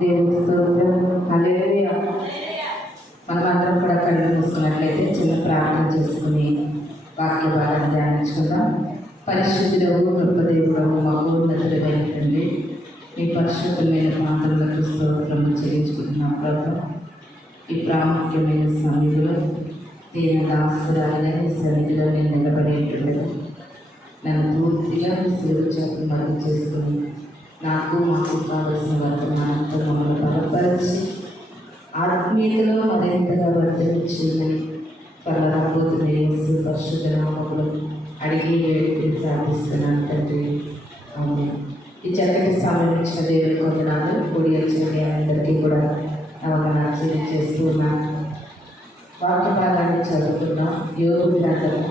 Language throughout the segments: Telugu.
దేవుని స్తోత్రం. హల్లెలూయా. మనమందరం కూడా కళ్ళు మూసుకున్నట్లయితే చిన్న ప్రార్థన చేసుకుని వాక్య భాగాన్ని ధ్యానించుకుందాం. పరిశుద్ధుడవు కృపదేవుడవు మహోన్నతుడైన తండ్రి, మీ పరిశుద్ధమైన పాత్రలకు స్తోత్రము చెల్లించుకుంటున్నాం ప్రభు. ఈ ప్రాముఖ్యమైన సమయంలో నేను దాసురాలుగా నీ సన్నిధిలో నేను నిలబడేట్టుగా నన్ను పూర్తిగా మీ సేవ చేత మద్దతు చేసుకుని నాకు మాకు కావలసిన వర్తమానంతో మమ్మల్ని బలపరిచి ఆత్మీయతలో మరింతగా వర్తించిందని పలరాబోతున్న యేసు పరిశుద్ధ నామములో అడిగి వేడుకుని ప్రార్థిస్తున్నాను తండ్రి. అవును, ఈ చక్కటి సమయం ఇచ్చిన దేవుని కొందనాలు కూడి వచ్చిన మీ అందరికీ కూడా నమ్మకాన్ని చేస్తూ ఉన్నాను. వాక్య భాగాన్ని చదువుతున్నాం. యోబు గ్రంథము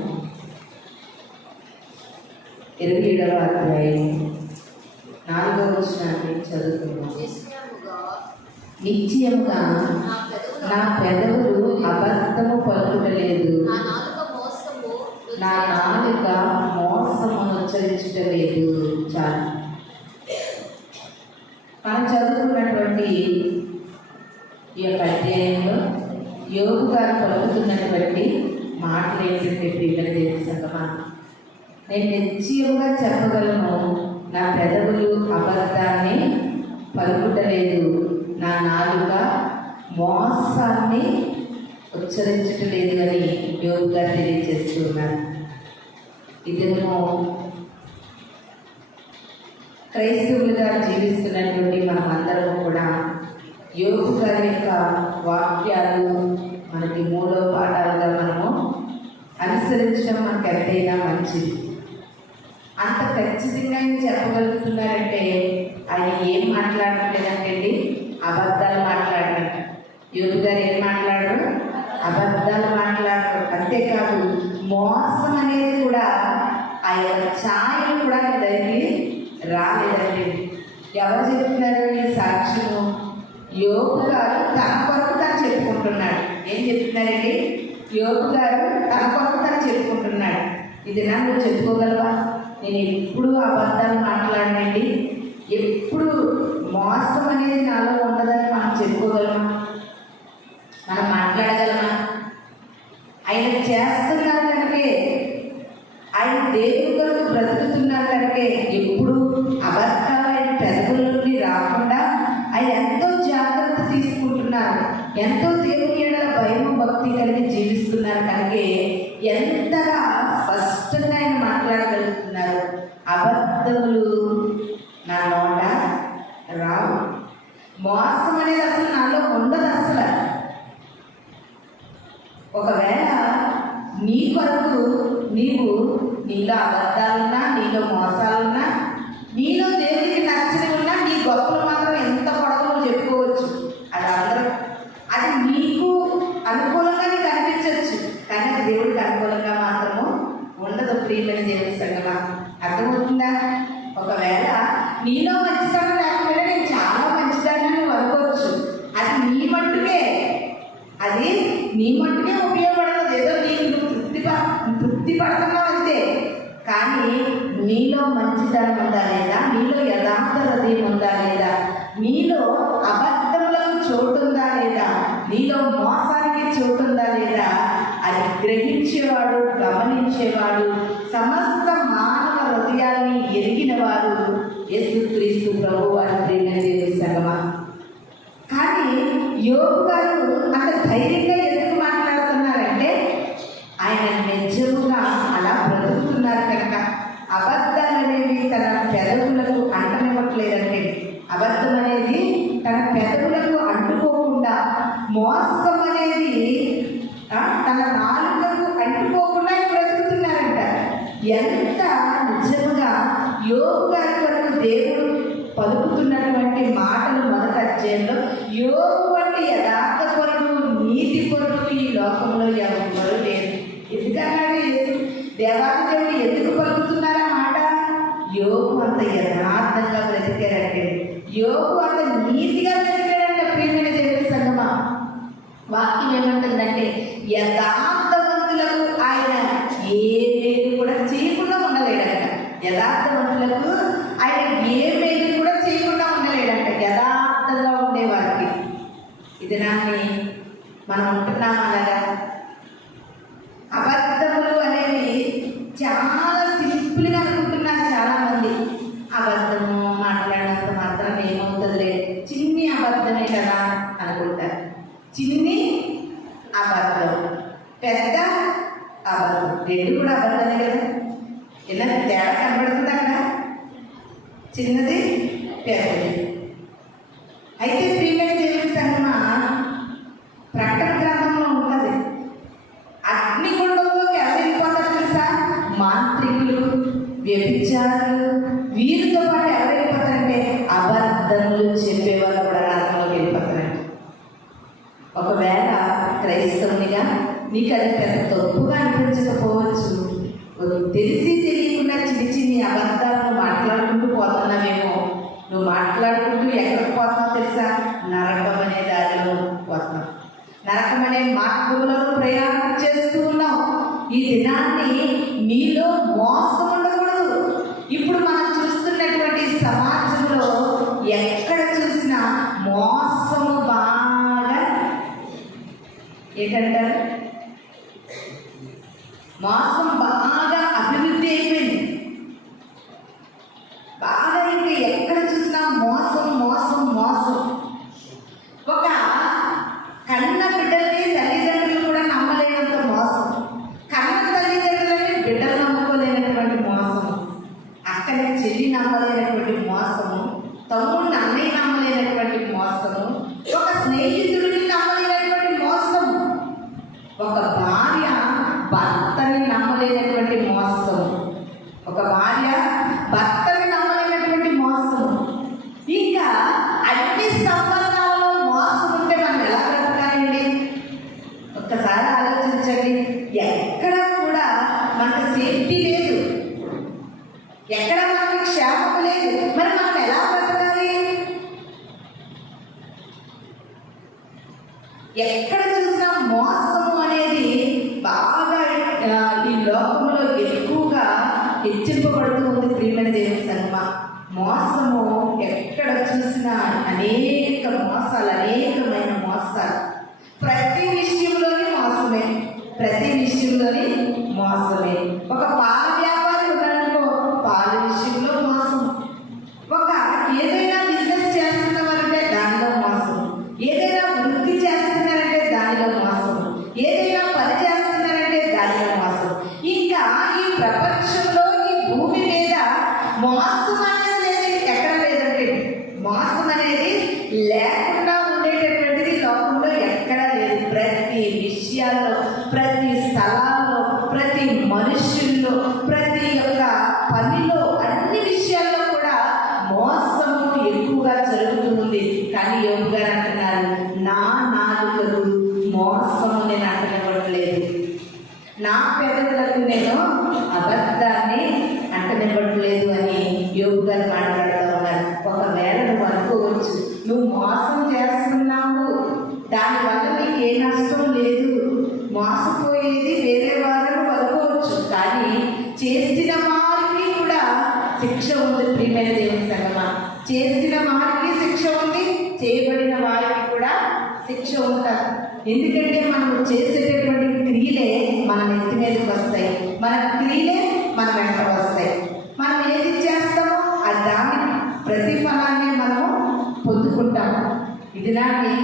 27వ అధ్యాయం 4వ వచనాన్ని చదువుతున్నాం. నిశ్చయముగా నా పెదవులు అబద్ధము పలుకుటలేదు, నా నాలుక మోసమును ఉచ్చరించలేదు. చాలు. మనం చదువుకున్నటువంటి ఈ యొక్క అధ్యాయంలో యోబు గారు పలుకుతున్నటువంటి మాటలు ఏంటంటే ప్రియమైన దేవుని సంగమా, నేను నిశ్చయంగా చెప్పగలను, నా పెదవులు అబద్ధాన్ని పలుకుటలేదు, నా నాలుక మోసాన్ని ఉచ్చరించటలేదు అని యోబు గారు తెలియజేస్తున్నారు. ఇదేమో క్రైస్తవులుగా జీవిస్తున్నటువంటి మనం అందరం కూడా యోబు గారి యొక్క వాక్యాలు మనకి మూడో పాఠాలుగా మనము అనుసరించడం మనకు ఎంతైనా మంచిది. అంత ఖచ్చితంగా ఆయన చెప్పగలుగుతున్నారంటే ఆయన ఏం మాట్లాడట్లేదంటండి, అబద్ధాలు మాట్లాడరు. యోబు గారు ఏం మాట్లాడరు? అబద్ధాలు మాట్లాడరు. అంతేకాదు మోసం అనేది కూడా ఆయన ఛాయలు కూడా దానికి రాలేదండి. ఎవరు చెప్తున్నారు ఈ సాక్ష్యము? యోబు గారు తన కొరకు తను చెప్పుకుంటున్నాడు. ఏం చెప్తున్నారండి? యోబు గారు తన కొరకు తను చెప్పుకుంటున్నాడు. ఇది నువ్వు చెప్పుకోగలవా? నేను ఎప్పుడు అబద్ధాలు మాట్లాడనండి, ఎప్పుడు మోసం అనేది నాలో ఉండదని మనం చెప్పుకోగలమా? మనం మాట్లాడగలమా? ఆయన చేస్తున్నారు కనుకే, ఆయన దేవుడి కొరకు బ్రతుకుతున్నారు కనుకే ఎప్పుడు అబద్ధాలైన పెదవుల నుండి రాకుండా ఆయన ఎంతో జాగ్రత్త తీసుకుంటున్నారు, ఎంతో దేవుని ఎడల భయం భక్తి కలిగి జీవిస్తున్నారు కనుకే ఎంతగా స్పష్టంగా ఆయన మాట్లాడగలుగుతున్నారు. అబద్ధములు నా నోట రావు, మోసం అనేది అసలు నాలో ఉండదు. అసలు ఒకవేళ నీ కొరకు నీలో అబద్ధాలున్నా, నీలో మోసాలున్నా, నీలో దేవునికి నచ్చని ఉన్నా, నీ గొప్పలు మాత్రం ఎంత పొడవులు చెప్పుకోవచ్చు. అది నీకు అనుకూలంగా నీకు అనిపించవచ్చు, కానీ అది దేవుడికి అనుకూలంగా మాత్రము ఉండదు. ప్రియమైన దేవుని సంగమా, అర్థమవుతుందా? ఒకవేళ నీలో మంచితనం లేకపోయినా నేను చాలా మంచిదాన్ని నువ్వు అనుకోవచ్చు. అది నీ మట్టుకే ఉపయోగపడుతుంది. ఏదో నీకు తృప్తి పడుతున్నావు అంతే. కానీ నీలో మంచితనం ఉందా లేదా, నీలో యథార్థ హృదయం ఉందా లేదా, నీలో అబద్ధములకు చోటు ఉందా లేదా, నీలో మోసానికి చోటు ఉందా లేదా, అది గ్రహించేవాడు, గమనించేవాడు, సమస్త మానవ హృదయాన్ని ఎరిగిన వారు యేసుక్రీస్తు ప్రభు వారి ప్రియమైన దేవుని సంగమా. కానీ యోబు గారు అంత ధైర్యంగా ఎందుకు మాట్లాడుతున్నారంటే ఆయన నిజముగా అలా బ్రతుకుతున్నారు కనుక. అబద్ధాలు అనేవి తన పెదవులకు అంటనివ్వట్లేదంటే, అబద్ధం అనేది తన పెదవులకు అంటుకోకుండా, మోసం అనేది తన నాలుకకు అంటుకోకుండా బ్రతుకుతున్నారంట. ఎంత నిజముగా యోబు గారి కొరకు దేవుడు పలుకుతున్నటువంటి మాటలు మొదటి అధ్యాయంలో, యోబు వంటి యథార్థపరుడు, నీతి పరుడు ఈ లోకంలో ఎవరు లేరు. ఎందుకన్నాడు దేవాది దేవుడు ఎందుకు పలుకుతున్నారా మాట? యోబు అంత యథార్థంగా బ్రతికారంటే, యోబు అంత నీతిగా బ్రతికాడంటే ప్రియమైన దేవుని సంగమా. వాక్యం ఏమంటుందంటే యథార్థవంతులకు ఆయన ఏమేమి కూడా చేయకుండా ఉండలేడంట. యథార్థవంతులకు ఆయన ఏ ఇది నాన్ని మనం ఉంటున్నాం అలాగా. అబద్ధములు అనేవి చాలా సింపుల్గా అనుకుంటున్నారు చాలామంది. అబద్ధము మాట్లాడినంత మాత్రం ఏమవుతుందిలే, చిన్ని అబద్ధమే కదా అనుకుంటారు. చిన్ని అబద్ధం, పెద్ద అబద్ధం, రెండు కూడా అబద్ధమే కదా. ఇలా తేడా కనబడుతుంది అక్కడ, చిన్నది పెద్దది. అయితే ప్రియమైన దేవుని సంగమా, ప్రకటన గ్రంథంలో ఉంటుంది, అగ్నిగుండంలోకి ఎవరు వెళ్ళిపోతారు తెలుసా? మాంత్రికులు, వ్యభిచారులు, వీరితో పాటు ఎవరు వెళ్ళిపోతారంటే అబద్ధములు చెప్పేవారు కూడా నరకంలోకి వెళ్ళిపోతారండి. ఒకవేళ క్రైస్తవునిగా నీకు అది పెద్ద తప్పుగా అనిపించకపోవచ్చు, తెలిసి తెలియకుండా చిన్ని చిన్ని అబద్ధాలను మాట్లాడుకుంటూ పోతున్నావేమో. నువ్వు మాట్లాడుకుంటూ ఎక్కడికి పోతున్నావు తెలుసా? నరకం అనే దారిలో పోతున్నావు, నరకం అనే మార్గంలో ప్రయాణం చేస్తూ ఉన్నావు. ఈ దినాన్ని నీలో మోసం ఉండకూడదు. ఇప్పుడు మనం చూస్తున్నటువంటి సమాజంలో ఎక్కడ చూసినా మోసము బాగా ఏంటంటారు, మోసం బాగా అభివృద్ధి అయిపోయింది. బాగా ఇంకా ఎక్కడ చూసినా మోసం మోసం మోసం. ఒక కన్న బిడ్డల్ని తల్లిదండ్రులు కూడా నమ్మలేనంత మోసం, కన్న తల్లిదండ్రులని బిడ్డలు నమ్ముకోలేనటువంటి మోసం, అక్కని చెల్లి నమ్మలేనటువంటి మోసము, తమ్ముడిని అన్నయ్య నమ్మలేనటువంటి మోసము, ఒక స్నేహితుడిని నమ్మలేనటువంటి మోసము, ఒక భార్య భర్తని నమ్మలేనటువంటి మోసం, ఒక భార్య భర్తని నమ్మలేనటువంటి మోసం. ఇంకా అన్ని సంబంధాలలో మోసం ఉంటే మనం ఎలా బ్రతకాలండి? ఒక్కసారి ఆలోచించండి. ఎక్కడ కూడా మనకు సేఫ్టీ లేదు, ఎక్కడ మనకి క్షేమం లేదు. మరి మనం ఎలా బ్రతకాలి? ఎక్కడ చూసినా మోసము అనేది బాగా ఈ లోకంలో ఎక్కువగా హెచ్చింపబడుతూ ఉంది. ప్రియమైన దేవుని సంగమా, మోసము ఎక్కడ చూసినా అనేక మోసాలు, అనేకమైన మోసాలు. ప్రతి విషయంలోని మోసమే, ప్రతి విషయంలోని మోసమే. ఒక పాల వ్యాపారి ఉన్నాడనుకో, పాల విషయంలో మోసం. ఒక ఏదైనా బిజినెస్ చేస్తున్నారంటే దానిలో మోసం, ఏదైనా వృత్తి చేస్తున్నారంటే దానిలో మోసం, ఏదైనా పని చేస్తున్నారంటే దానిలో మోసం. ఇంకా ఈ ప్రపంచంలో ఈ భూమి మీద మోసం అనేది లేదు, ఎక్కడ లేదండి. మోసం అనేది లేకుండా ఉండేటటువంటిది లోకంలో ఎక్కడా లేదు. ప్రతి విషయాల్లో, ప్రతి స్థలాల్లో, ప్రతి మనుషుల్లో, ప్రతి ఒక్క పనిలో, అన్ని విషయాల్లో కూడా మోసము ఎక్కువగా జరుగుతుంది. కానీ యోబు గారు అంటున్నారు, నా నాలుకలు మోసము నేను అంటనివ్వట్లేదు, నా పెదవులకు నేను అబద్ధాన్ని అంటనివ్వట్లేదు అని యోబు గారు మాట్లాడుతూ ఉన్నారు. ఒకవేళ నువ్వు అనుకోవచ్చు, నువ్వు మోసం చేస్తున్నావు, దానివల్ల నీకు ఏ నష్టం లేదు, మోసపోయేది వేరే వాళ్ళను అనుకోవచ్చు. కానీ చేసిన వారికి కూడా శిక్ష ఉంది. ప్రియమైన దేవుని సంగమా, చేసిన వారికి శిక్ష ఉంది, చేయబడిన వారికి కూడా శిక్ష ఉంటుంది. ఎందుకంటే మనం చేసేటటువంటి క్రియలే మన నెత్తి మీదకి వస్తాయి, మన క్రియలే మన వెంట వస్తాయి. మనం ఏది చేస్తామో అది దాని ప్రతిఫలాన్ని మనము పొందుకుంటాము. ఇది నాటి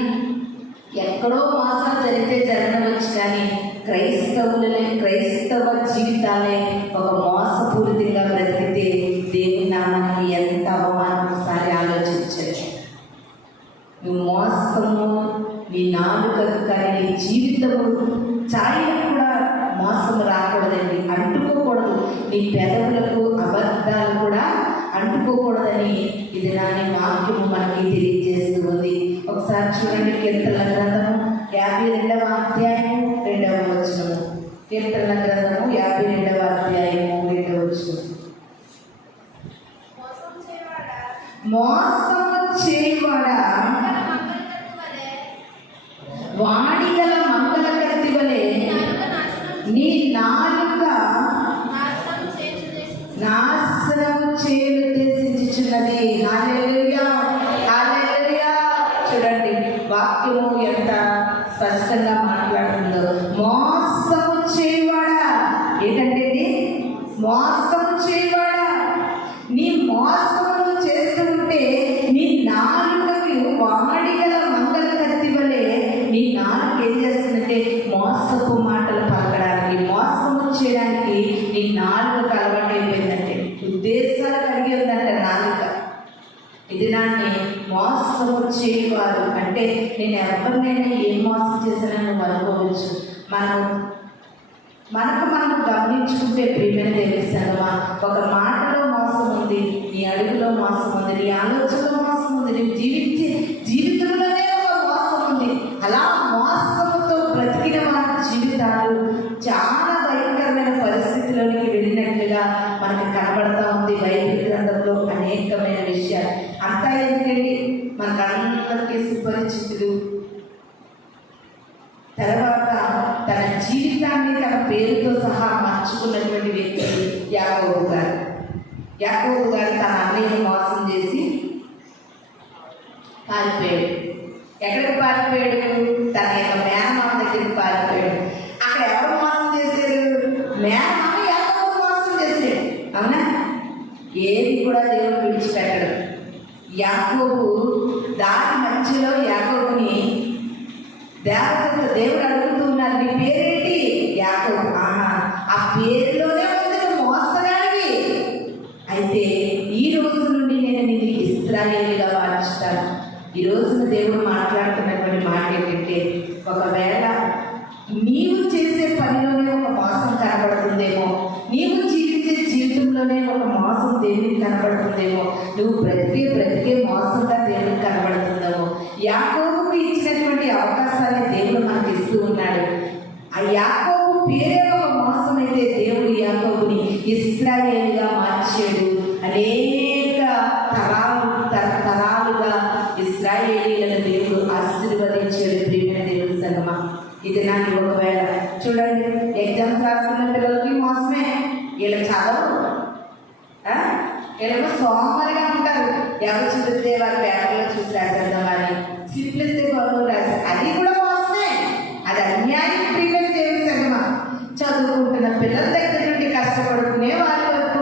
ఎక్కడో మోసాలు జరిగితే జరగవచ్చు, కానీ క్రైస్తవ జీవితాలే ఒక మోసపూరితంగా బ్రతికితే దేవుని నామానికి ఎంత అవమానం. ఒకసారి ఆలోచించచ్చు. నువ్వు మోసము నీ నాలుకకు, కానీ నీ జీవితము ఛాయలకు కూడా మోసము రాకూడదండి, అంటుకోకూడదు. నీ పెదవులకు అబద్ధాలు కూడా అంటుకోకూడదని ఇది నాని వాక్యము మనకి తెలియజేస్తూ ఉంది. ఒకసారి చూడండి, కీర్తనల గ్రంథము 52వ అధ్యాయము 2వ వచనము. కీర్తనల గ్రంథము 52వ అధ్యాయము 2వ వచనం. మోసము చేయవాడా వాడిగల మంగళ కత్తి వలె నీ నాలుక నాశనము చేయుచున్నది. హల్లెలూయా, హల్లెలూయా. చూడండి, వాక్యము ఎంత స్పష్టంగా మాట్లాడుతుందో. మోసము చేయవాడా, ఏంటంటే మోసము చేయవాడా, నీ మోసము చేస్తూ ఉంటే నీ నాలుకకి వాడిగల మంగళ కత్తి వలె నీ నాలుక ఏం చేస్తుందంటే మోసపు మాటలు పలకడానికి, మోసము చేయడానికి నీ నాలుక అలవాటు అయిపోయిందంటే, ఉద్దేశాలు కలిగి ఉందంట నాలుక. ఇది నాన్ని మోసము చేయవారు అంటే నేను ఎవరినైనా ఏం మోసం చేశానని నువ్వు అనుకోవచ్చు. మనకు గమనించుకుంటే ప్రియమైన తెలుస్తానమ్మా, ఒక మాటలో మోసం ఉంది, నీ అడుగులో మోసం ఉంది, నీ ఆలోచనలో మోసం ఉంది, నీ జీవితంలోనే ఒక మోసం ఉంది. అలా మోసంతో బ్రతికిన వారి జీవితాలు చాలా భయంకరమైన పరిస్థితుల్లోకి వెళ్ళినట్లుగా మనకి కనబడతా ఉంది బైబిల్ గ్రంథంలో అనేకమైన విషయాలు. అంతా ఎందుకండి, మనకందరికీ సుపరిచితులు. తర్వాత తన జీవితాన్ని తన పేరుతో సహా మార్చుకున్నటువంటి వ్యక్తి యాకోబు గారు. యాకోబు గారు తన అన్నయ్యను మోసం చేసి పారిపోయాడు. ఎక్కడికి పారిపోయాడు? తన యొక్క మేనమామ దగ్గరికి పారిపోయాడు. అక్కడ ఎవరు మోసం చేశారు? మేనమామ యాకోబు మోసం చేశాడు. అవునా? ఏది కూడా దేవుడు విడిచిపెట్టడు. యాకోబు దారి మధ్యలో యాకోబుని దేవుడు అడుగుతూ ఉన్నారు, నీ పేరేంటి? యాకోబు. ఆ పేరులోనే ఉంది నువ్వు మోసగాడివి. అయితే ఈ రోజు నుండి నేను నిన్ను ఇశ్రాయేలుగా మార్చుతాను. ఈ రోజున దేవుడు మాట్లాడుతున్నటువంటి మాట ఏంటంటే, ఒకవేళ నీవు చేసే పనిలోనే ఒక మోసం కనబడుతుందేమో, నీవు జీవించే జీవితంలోనే ఒక మోసం దేవునికి కనబడుతుందేమో, నువ్వు బ్రతికే మోసంగా దేవునికి కనబడుతుందేమో. యాకోబుకు ఇచ్చినటువంటి అవకాశాన్ని దేవుడు మనకి ఇస్తూ ఉన్నాడు. ఆ యాకోబు పేరే ఒక మోసం అయితే దేవుడు యాకోబుని ఇశ్రాయేలుగా మార్చాడు. అనేక తరాలుగా ఇశ్రాయేలీలను దేవుడు ఆశీర్వదించాడు. ప్రియమైన దేవుడి సంగమా, ఇది నాకు ఒకవేళ చూడండి, ఎగ్జామ్స్ రాస్తున్న పిల్లలకి మోసమే. వీళ్ళ చదవరు, వీళ్ళకు సోమవారిగా ఉంటారు. ఎవరు చదివితే వారి పేపర్లో చూసి రాసేద్దాం అని స్లిప్లు ఇస్తే గౌరవం రాశారు, అది కూడా మోసమే. అది అన్యాయం. ప్రియమైన దేవుడి సంగమా, చదువుకుంటున్న పిల్లల దగ్గర నుండి కష్టపడుకునే వారి వరకు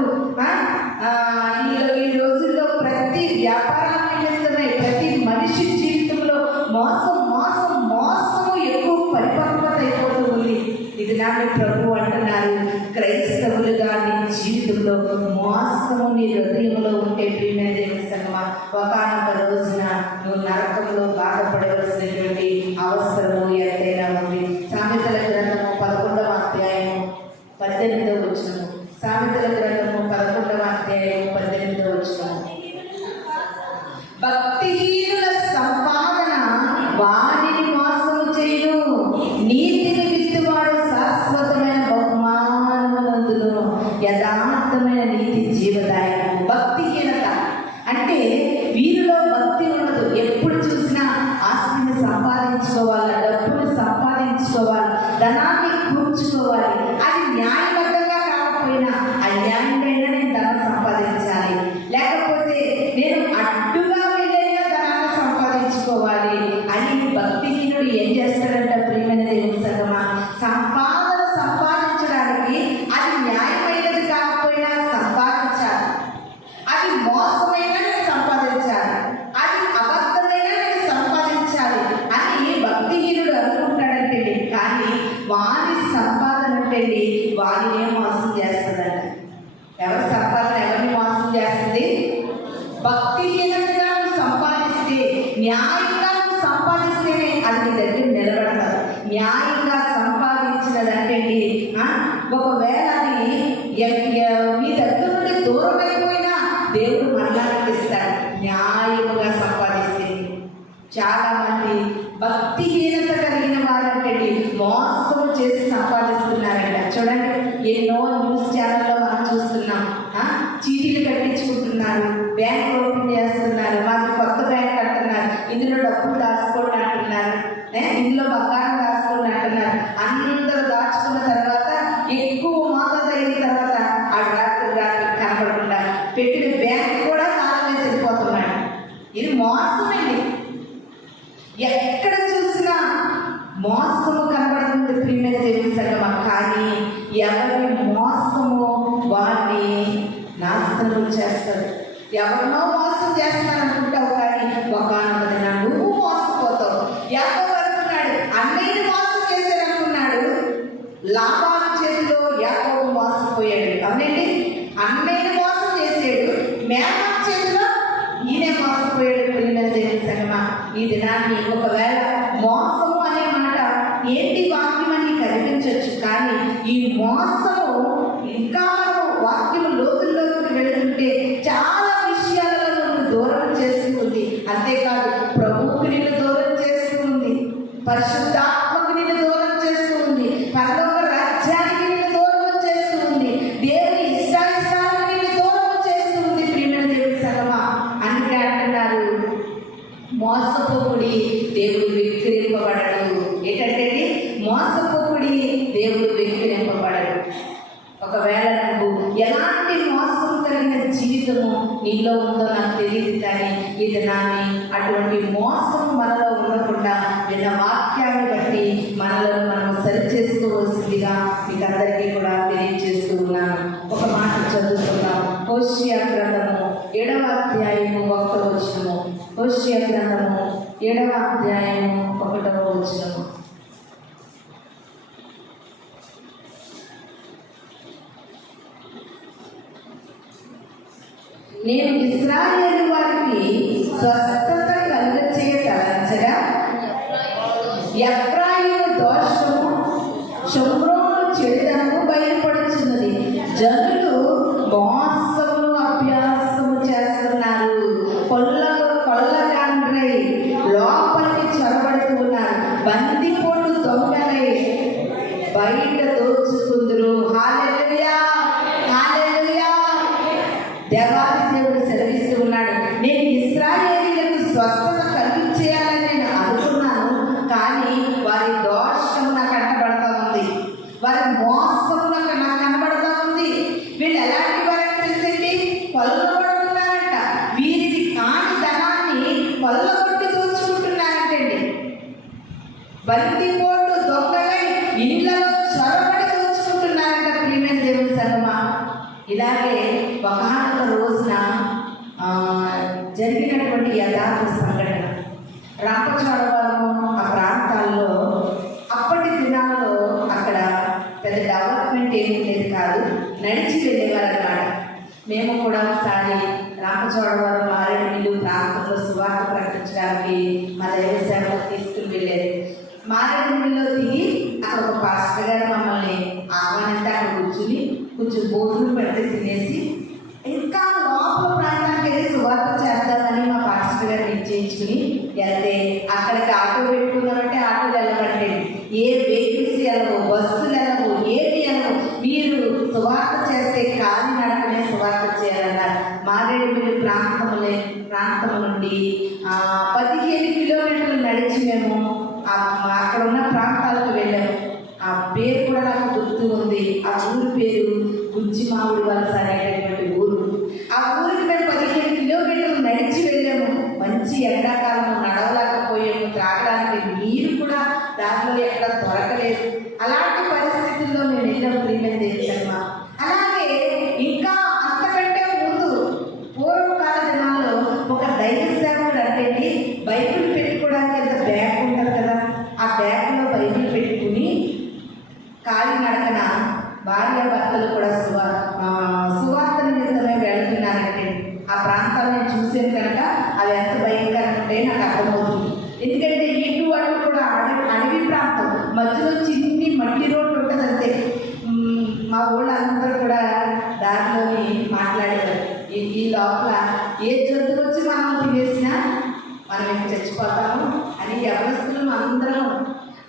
ఈ రోజుల్లో ప్రతి వ్యాపారాలు నిమిత్తమై ప్రతి మనిషి జీవితంలో మోసము ఎక్కువ పరిపక్వత అయిపోతూ ఉంది. ఇది నాకు ప్రభు అంటున్నారు, క్రైస్తవులుగా నీ జీవితంలో మోసము నీ హృదయంలో ఉంటే ప్రియమైన దేవుని సంగమా, ఒకనొక రోజున నువ్వు నరకంలో బాధపడవలసినటువంటి అవసరము ఎంతైనా ఉంది. సామెతల గ్రంథము 11వ అధ్యాయము 18వ వచనము. సామెతల గ్రంథము 11వ అధ్యాయము 18వ వచనము. భక్తిహీనుల సంపాదన వారిని మోసము చేయును, నీతిని విత్తువాడు శాశ్వతమైన బహుమానమునందును, యథార్థమైన నీతి జీవదాయకము. భక్తిహీనత అంటే వీరిలో భక్తి ఉండదు. ఎప్పుడు చూసినా ఆస్తిని సంపాదించుకోవాలి, డబ్బును సంపాదించుకోవాలి, ధనాన్ని కూర్చుకోవాలి. అది న్యాయబద్ధంగా కాకపోయినా అన్యాయంగా నేను ధనం సంపాదించాలి, లేకపోతే నేను అడ్డుగా వెళ్ళైనా ధనాన్ని సంపాదించుకోవాలి అని భక్తిహీనుడు ఏం చేస్తాడంట? ప్రియమైన దేవుని సంగమా, సంపాదించడానికి అది న్యాయమైనది కాకపోయినా సంపాదించాలి, అది మోసమైనా నేను సంపాదించాలి, అది అబద్ధమైనా నేను సంపాదించాలి అని భక్తిహీనుడు అనుకుంటాడంటే, కానీ వారి సంపాదన అంటే వారినే మోసం చేస్తుందంట. ఎవరి సంపాదన ఎవరిని మోసం చేస్తుంది? భక్తిహీనంగా నువ్వు సంపాదిస్తే, న్యాయంగా నువ్వు సంపాదిస్తేనే అది నీ దగ్గర నిలబడతారు. న్యాయంగా సంపాదించినదంటే ఒకవేళ అది మీ దగ్గర నుండి దూరం అయిపోయినా దేవుడు మరణానికి ఇస్తాడు న్యాయముగా సంపాదిస్తే. చాలా మంది భక్తిహీనత కలిగిన వారంటే మోసం చేసి సంపాదిస్తున్నారంట. చూడండి, ఎన్నో న్యూస్ ఛానల్లో మనం చూస్తున్నాం. చీటీలు కట్టించుకుంటున్నారు, బ్యాంక్ ఓపెన్ చేస్తున్నారు, మాకు కొత్త బ్యాంక్ అంటున్నారు, ఇందులో డబ్బులు దాచుకోండి అంటున్నారు, ఇందులో బంగారం దాచుకోండి అంటున్నారు. అందరూ దాచుకున్న తర్వాత ఎక్కువ మోతాదు అయిన తర్వాత ఆ రాత్రి కనబడకుండా పెట్టిన బ్యాంక్ కూడా తాళం వేసి వెళ్ళిపోతున్నాడు. ఇది మోసమండి. ఎక్కడ మోసము కనబడుతుంది ప్రియమైన దేవుని సంగమా. కానీ ఎవరి మోసము వారిని నాశనం చేస్తారు. ఎవరినో మోసం చేస్తారనుకుంటావు, కానీ ఒకనొక దినం నువ్వు మోసపోతావు. యాకోబు అనుకున్నాడు అన్నయ్యని మోసం చేశారనుకున్నాడు. లాభాల చేతిలో యాకోబు మోసపోయాడు. అవునండి, అన్నయ్యని మోసం చేసాడు, మేనమామ చేతిలో ఈయనే మోసపోయాడు. ప్రియమైన దేవుని సంగమా, ఈ దినాన్ని ఒకవేళ మోసము అనే మాట ఏంటి వాక్యం అని కనిపించవచ్చు, కానీ ఈ మోసము ఇంకా వాక్యము లోతుల్లోకి వెళుతుంటే చాలా విషయాలలో నిన్ను దూరం చేస్తుంది. అంతేకాదు ప్రభువుకు నిన్ను దూరం చేస్తుంది, పరిశుద్ధాత్మకు నిన్ను దూరం చేస్తుంది, పరలోక రాజ్యానికి నిన్ను దూరం చేస్తుంది, దేవుని ఇష్టాయిష్టాలకు నిన్ను దూరం చేస్తుంది. ప్రియమైన దేవుని సంగమా, అందుకే అంటున్నారు మోసపోకుడి దేవుడు వెక్కిరింపబడడు. ఏంటంటే మోసపోకుడి దేవుడు వెక్కిరింపబడడు. ఒకవేళ నువ్వు ఎలాంటి మోసం కలిగిన జీవితము నీలో ఉందో నాకు తెలియదు, కానీ ఈ దినాన్ని అటువంటి మోసం మనలో ఉండకుండా విన్న వాక్యాన్ని బట్టి మనలో మనం సరి చేసుకోవాల్సిందిగా మీకు అందరికీ కూడా తెలియజేస్తూ ఉన్నాను. ఒక మాట చదువుకుందాం. హోషేయ గ్రంథము 7వ అధ్యాయము 1వ వచనము. హోషేయ గ్రంథము 7వ అధ్యాయము 1వ వచనము. నేను ఇశ్రాయేలు వారికి స్వస్థత కలుగచేయ తలంచగా ఎఫ్రాయిము దోషము షోమ్రోను చెడుదనము బయలుపడుచున్నది. జనులు మోసమును అభ్యాసము చేస్తున్నారు, కొల్లగాండ్రై లోపలికి చొరబడుతూ ఉన్నారు, బందిపోటు దొంగలై బయట దోచుకుందురు. హల్లెలూయా, హల్లెలూయా. దేవాది దేవుడు సెలవిస్తూ ఉన్నాడు, నేను ఇశ్రాయేలీయులకు స్వస్థత కలిగించేయాలని నేను అనుకున్నాను, కానీ వారి దోషం నాకు కనబడతా ఉంది, వారి మోసం నాకు కనబడతా ఉంది. వీళ్ళు ఎలాంటి వారిని తెలిసింది? కొల్లగొడుతున్నారంట. వీరిది కాని ధనాన్ని కొల్లగొట్టి దోచుకుంటున్నారంటండి. బందిపోటు దొంగలై ఇళ్లలో చొరబడి దోచుకుంటున్నారంట. ప్రియమైన దేవుని సంగమా, ఇలాగే ఒకనొక రోజున జరిగినటువంటి యథార్థ సంఘటన రంపచోడవరం ఆ ప్రాంతాల్లో అప్పటి దినాల్లో అక్కడ పెద్ద డెవలప్మెంట్ ఏమి ఉండేది కాదు, నడిచి వెళ్ళేవారు అన్నమాట. మేము కూడా ఒకసారి రంపచోడవరం మారేడుమిల్లి ప్రాంతంలో సువార్త ప్రకటించడానికి మా దైవ సేవకు తీసుకుని వెళ్ళేది. మారేడుమిల్లిలో దిగి అక్కడ ఒక పాస్టర్ గారు మమ్మల్ని ఆహ్వానించి అక్కడ కూర్చుని కొంచెం భోజనం పెడితే తినేసి ఇంకా లోపల ప్రాంతానికి వెళ్ళి సువార్త చేద్దామని మా పాస్టర్ గారు నిశ్చయించుకుని వెళ్తే అక్కడికి ఆటో పెట్టుకున్నామంటే ఆటోలు వెళ్ళమంటే ఏ వెహికల్స్ వెళ్ళవు, బస్సులు వెళ్ళవు, ఏది వెళ్ళవు. మీరు సువార్త చేస్తే కాలి నడకనే సువార్త చేయాలన్నారు. మారేడుమిల్లి ప్రాంతం నుండి 15 కిలోమీటర్లు నడిచి మేము అక్కడ ఉన్న ప్రాంతాలకు వెళ్ళాము. ఆ పేరు కూడా నాకు గుర్తు ఉంది. ఆ ఊరి పేరు గుజ్జిమామిడి వలస అనేటటువంటి ఊరు. ఆ ఊరికి మేము 15 కిలోమీటర్లు నడిచి వెళ్ళాము. మంచి ఎండాకాలం నడవలేకపోయాము, త్రాగడానికి నీరు కూడా దాంట్లో ఎక్కడ దొరకలేదు. అలాంటి పరిస్థితుల్లో మేము వెళ్ళాము. ప్రియమైన దేవుని సంగమా, అలాగే ఇంకా అంతకంటే ముందు పూర్వకాల దినాల్లో ఒక దైవ సేవకుడు అంటే బైబిల్ పెట్టుకోవడానికి ఎంత బ్యాగ్ ఉంటుంది కదా, ఆ బ్యాగ్లో బైబిల్ పెట్టుకుని కాలి నడకన భార్య భర్తలు కూడా సువార్త నిమిత్తమై వెళ్తున్నారంటే ఆ ప్రాంతాలు నేను చూసాను కనుక అవి ఎంత భయంకరంగా ఉంటాయో నాకు అర్థమవుతుంది. ఎందుకంటే ఇటు అటు కూడా అడవి ప్రాంతం, మధ్యలో చిన్ని మట్టి రోడ్డు ఉంటుంది అంతే. మా ఊళ్ళందరూ కూడా దారిలోని మాట్లాడేవారు, ఈ లోపల ఏ జంతువు వచ్చి మనం తినేసినా మనం ఏం చచ్చిపోతాము అని ఎవరిస్తులు అందరం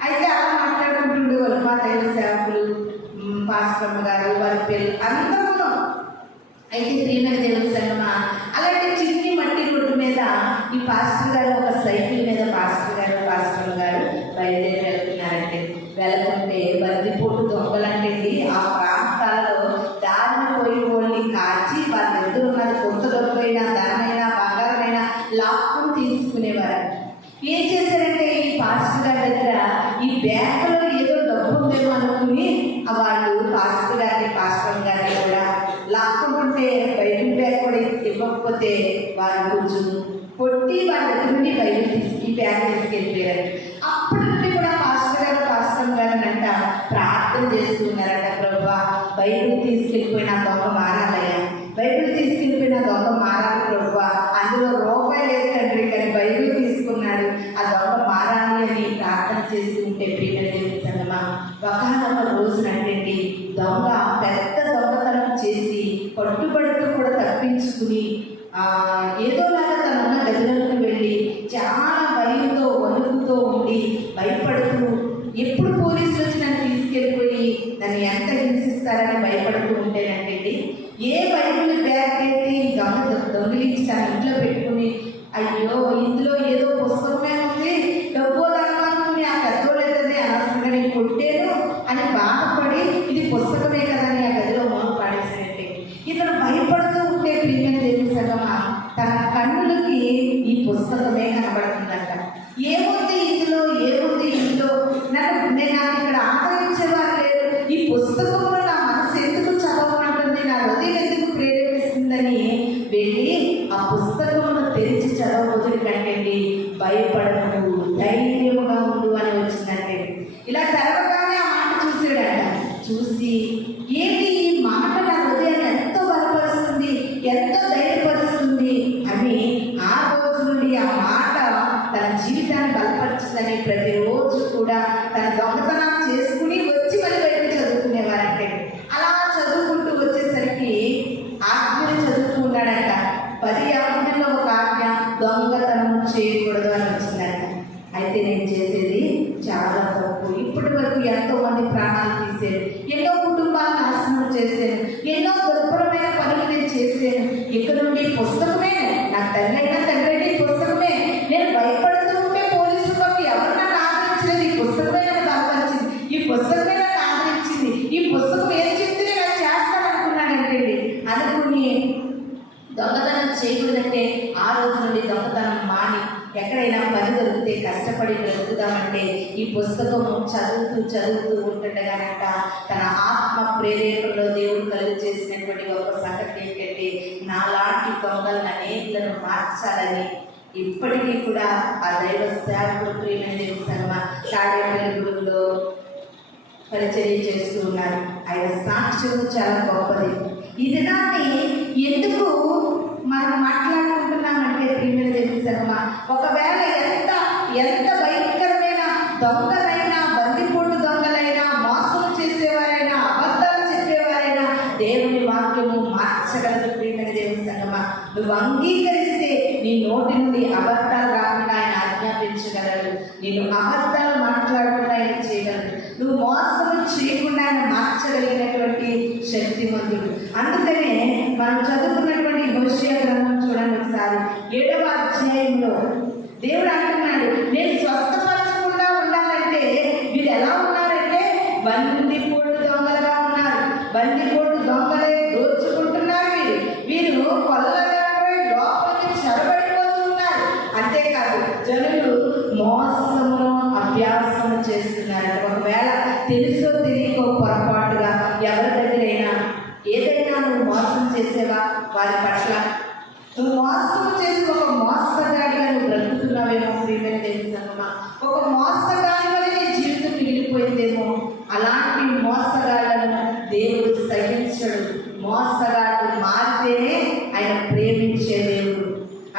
అయితే అలా మాట్లాడుకుంటుండేవారు. మా దైవ సేవకులు, పాస్టర్ గారు, వారి పిల్లలు అందరూ. అయితే ప్రియమైన దేవుని సంగమా, అలాంటి చిన్ని మట్టి రోడ్డు మీద ఈ పాస్టర్ గారు ఒక సైకిల్ మీద పాస్టర్ గారు బయలుదేరి వెళ్తున్నారంటే వెళ్తుంటే బందిపోటు దొంగలంటే ఆ ప్రాంతాలలో దారిన పోయి వాళ్ళని కాచి వాళ్ళ దగ్గర ఉన్నది కొంత దొరికైనా ధనమైనా బంగారమైనా లాక్కుని తీసుకునేవారు. ఏం చేశారంటే ఈ పాస్టర్ గారి దగ్గర ఈ బ్యాంకులో ఏదో డబ్బు ఉందేమో అనుకుని వాళ్ళు పాస్టర్ గారిని కూడా లాక్కుంటుంటే బైబిల్ బ్యాగ్ కూడా ఇవ్వకపోతే వాళ్ళు కొంచెం కొట్టి వాళ్ళ దగ్గర నుండి బైబిల్ ఈ బ్యాగ్ తీసుకెళ్ళిపోయారు. అప్పటి నుండి కూడా పాస్టర్ గారు అంట ప్రార్థన చేస్తున్నారట, ప్రభువా బైబిల్ తీసుకెళ్ళిపోయిన దొంగ మారాలయ్యా, బైబిల్ తీసుకెళ్ళిపోయిన దొంగ మారాలి ప్రభువా, అందులో రూపాయి లేదు తండ్రి కానీ బైబిల్ తీసుకున్నాడు, ఆ దొంగ మారాలి అని ప్రార్థన చేస్తుంటే ప్రియమైన దేవుని సంగమా, ఒకనొక రోజునంటే దొంగ పెద్ద దొంగతనం చేసి పట్టుబడుతూ కూడా తప్పించుకుని ఏదోలాగా తనున్న గదిలోకి వెళ్ళి చాలా భయంతో వణుకుతో ఉండి భయపడుతూ, ఎప్పుడు పోలీసులు వచ్చి నన్ను తీసుకెళ్ళిపోయి నన్ను ఎంత హింసిస్తారని భయపడుతూ ఉంటేనంటే ఏ బైబిల్ బ్యాగ్ అయితే ఈ దొంగిలించి తన ఇంట్లో పెట్టుకుని, అయ్యో ఇందులో ఏదో పుస్తకమే ఉంది, డబ్బు అనుకుని ఆ పెద్దోళ్ళైతే అనవసరంగా నేను కొట్టాను అని బాధపడి ఇది పుస్తకమే కదా అని ఆ గదిలో మొదలు పాడేసినట్టే ఇతను భయపడుతూ ఉంటే ప్రియమైన దేవుని సంగమా, తన కన్నులకి ఈ పుస్తకమే కనబడుతుందంట. ఏముంది ఇందులో నేను ఇక్కడ ఆదరించేవారు లేరు, ఈ పుస్తకంలో నా మనసు ఎందుకు చదవమంటుంది, నా హృదయం ఎందుకు ప్రేరేపిస్తుందని వెళ్ళి ఆ పుస్తకమును తెరిచి చదవబోతుడి కంటే భయపడకు, ధైర్యముగా ఉండు అని వచ్చిందంటే. ఇలా తెరవగానే ఆ మాట చూసాడంట. చూసి ఏంటి ఈ మాట నా హృదయాన్ని ఎంతో బలపరుస్తుంది, ఎంతో ధైర్యపరుస్తుంది అని ఆ రోజు నుండి ఆ మాట తన జీవితాన్ని బలపరుస్తుందని ప్రతిరోజు కూడా తన దొంగతనం చేసుకుని వచ్చి మళ్ళీ బయట చదువుకునేవారంటే. అలా చదువుకుంటూ వచ్చేసరికి ఆజ్ఞలు చదువుతూ ఉన్నాడంట. 10 ఆజ్ఞల్లో ఒక ఆజ్ఞ దొంగతనం చేయకూడదు అని వచ్చిందంట. అయితే నేను చేసేది చాలా తప్పు, ఇప్పటి వరకు ఎంతో మంది ప్రాణాలు తీసాను, ఎన్నో కుటుంబాలను నాశనం చేశాను, ఎన్నో దుర్భరమైన పనులు నేను చేశాను, ఇక్కడ నుండి పుస్తకమే నాకు తండ్రి పుస్తకమే, నేను భయపడుతూ ఉంటే పోలీసు పక్క ఎవరు నన్ను ఆదరించలేదు, ఈ పుస్తకమే నన్ను బలపరిచింది, ఈ పుస్తకమే నన్ను ఆదరించింది, ఈ పుస్తకం ఏం చెప్తే నేను చేస్తాను అనుకున్నానంటే అనుకుని దొంగతనం చేయకూడదంటే ఆ రోజు నుండి దొంగతనం మాని ఎక్కడైనా పని దొరికితే కష్టపడి బ్రతుకుదామంటే ఈ పుస్తకము చదువుతూ ఉంటుండగానంట తన ఆత్మ ప్రేరేపణలో దేవుడు కలుగు చేసినటువంటి గొప్ప సంగతి ఏంటంటే నాలాంటి దొంగలను అనేకులను మార్చాలని ఇప్పటికీ కూడా ఆ దైవ సేవకుడు ప్రియమైన దేవుని సంగమ తాడేపల్లిగూడెంలో పరిచర్య చేస్తూ ఉన్నారు. ఆయన సాక్ష్యం చాలా గొప్పది. ఈ దినాన్ని ఎందుకు మనం మాట్లాడుకుంటున్నామంటే ప్రియమైన దేవుని సంగమ, ఒకవేళ ఎంత భయంకరమైన దొంగలైనా, బందిపోటు దొంగలైనా, మోసం చేసేవారైనా, అబద్ధాలు చెప్పేవారైనా దేవుని వాక్యము మార్చగలదు. ప్రియమైన దేవుని సంగమ, నువ్వు అంగీకరిస్తే నీ నోటి నుండి అబద్ధాలు రాకుండా ఆయన ఆజ్ఞాపించగలడు, నేను అబద్ధాలు మాట్లాడకుండా ఆయన చేయగలడు, నువ్వు మోసం చేయకుండా ఆయన మార్చగలిగినటువంటి శక్తిమంతుడు. అందుకనే మనం చదువుకున్నటువంటి హోషేయ గ్రంథం చూడండి ఒకసారి, 7వ అధ్యాయంలో దేవుడు అంటున్నాడు, నేను స్వస్థపరచకుండా ఉండాలంటే వీరు ఎలా ఉన్నారంటే బందిపోటు దొంగలుగా ఉన్నారు, బందిపోటు దొంగలే దోచుకుంటున్నారు, వీరు కొల్లగారై లోపలికి చెరబడిపోతున్నారు. అంతేకాదు జనులు మోసమును అభ్యాసము చేస్తున్నారు. ఒకవేళ తెలుసో తెలియకో పొరపాటుగా ఎవరి దగ్గరైనా ఏదైనా నువ్వు మోసం చేసేవా వారి పట్ల, నువ్వు మోసం చేసి ఒక మోసగాడిగా నువ్వు బ్రతుకుతున్నావేమో ప్రియమైన దేవుని సంగమా, ఒక మోసగాడి వల్ల నీ జీవితం మిగిలిపోయిందేమో. అలాంటి మోసగాళ్లను దేవుడు సహించడు. మోసగాడు మారితేనే ఆయన ప్రేమించే దేవుడు.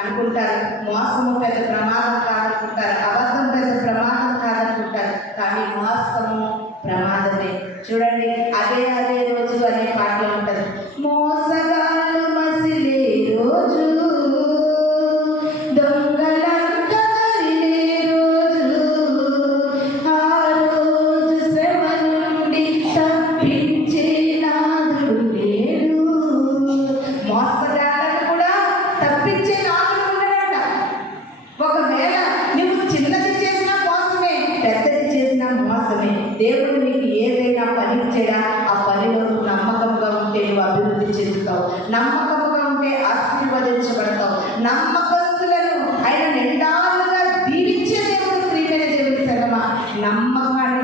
అనుకుంటారు మోసము పెద్ద ప్రమాదం కాదనుకుంటారు, అబద్ధం పెద్ద ప్రమాదం కాదనుకుంటారు, కానీ మోసము ప్రమాదమే. చూడండి, అదే రోజు అనే పాటలో ఉంటుంది, మోసగాళ్ళు మసిలే రోజు, దొంగలంతా కదిలే రోజు, ఆ రోజు శ్రమ నుండి తప్పించే నాదుడు లేడు. మోసగాళ్ళను కూడా తప్పించే నాదుడు ఉన్నాడంట. ఒకవేళ నువ్వు చిన్నది చేసినా మోసమే, పెద్దది చేసినా మోసమే. దేవుడు నీకు ఏదైనా పని చేయడా ఆ పనిలో నువ్వు నమ్మకంగా ఉంటే నువ్వు అభివృద్ధి చెందుతావు, నమ్మకంగా ఉంటే ఆశీర్వదించబడతావు. నమ్మకస్తులను ఆయన నిండాలుగా దీవించే దేవుడు ప్రియమైన దేవుడి సంగమా. నమ్మకాన్ని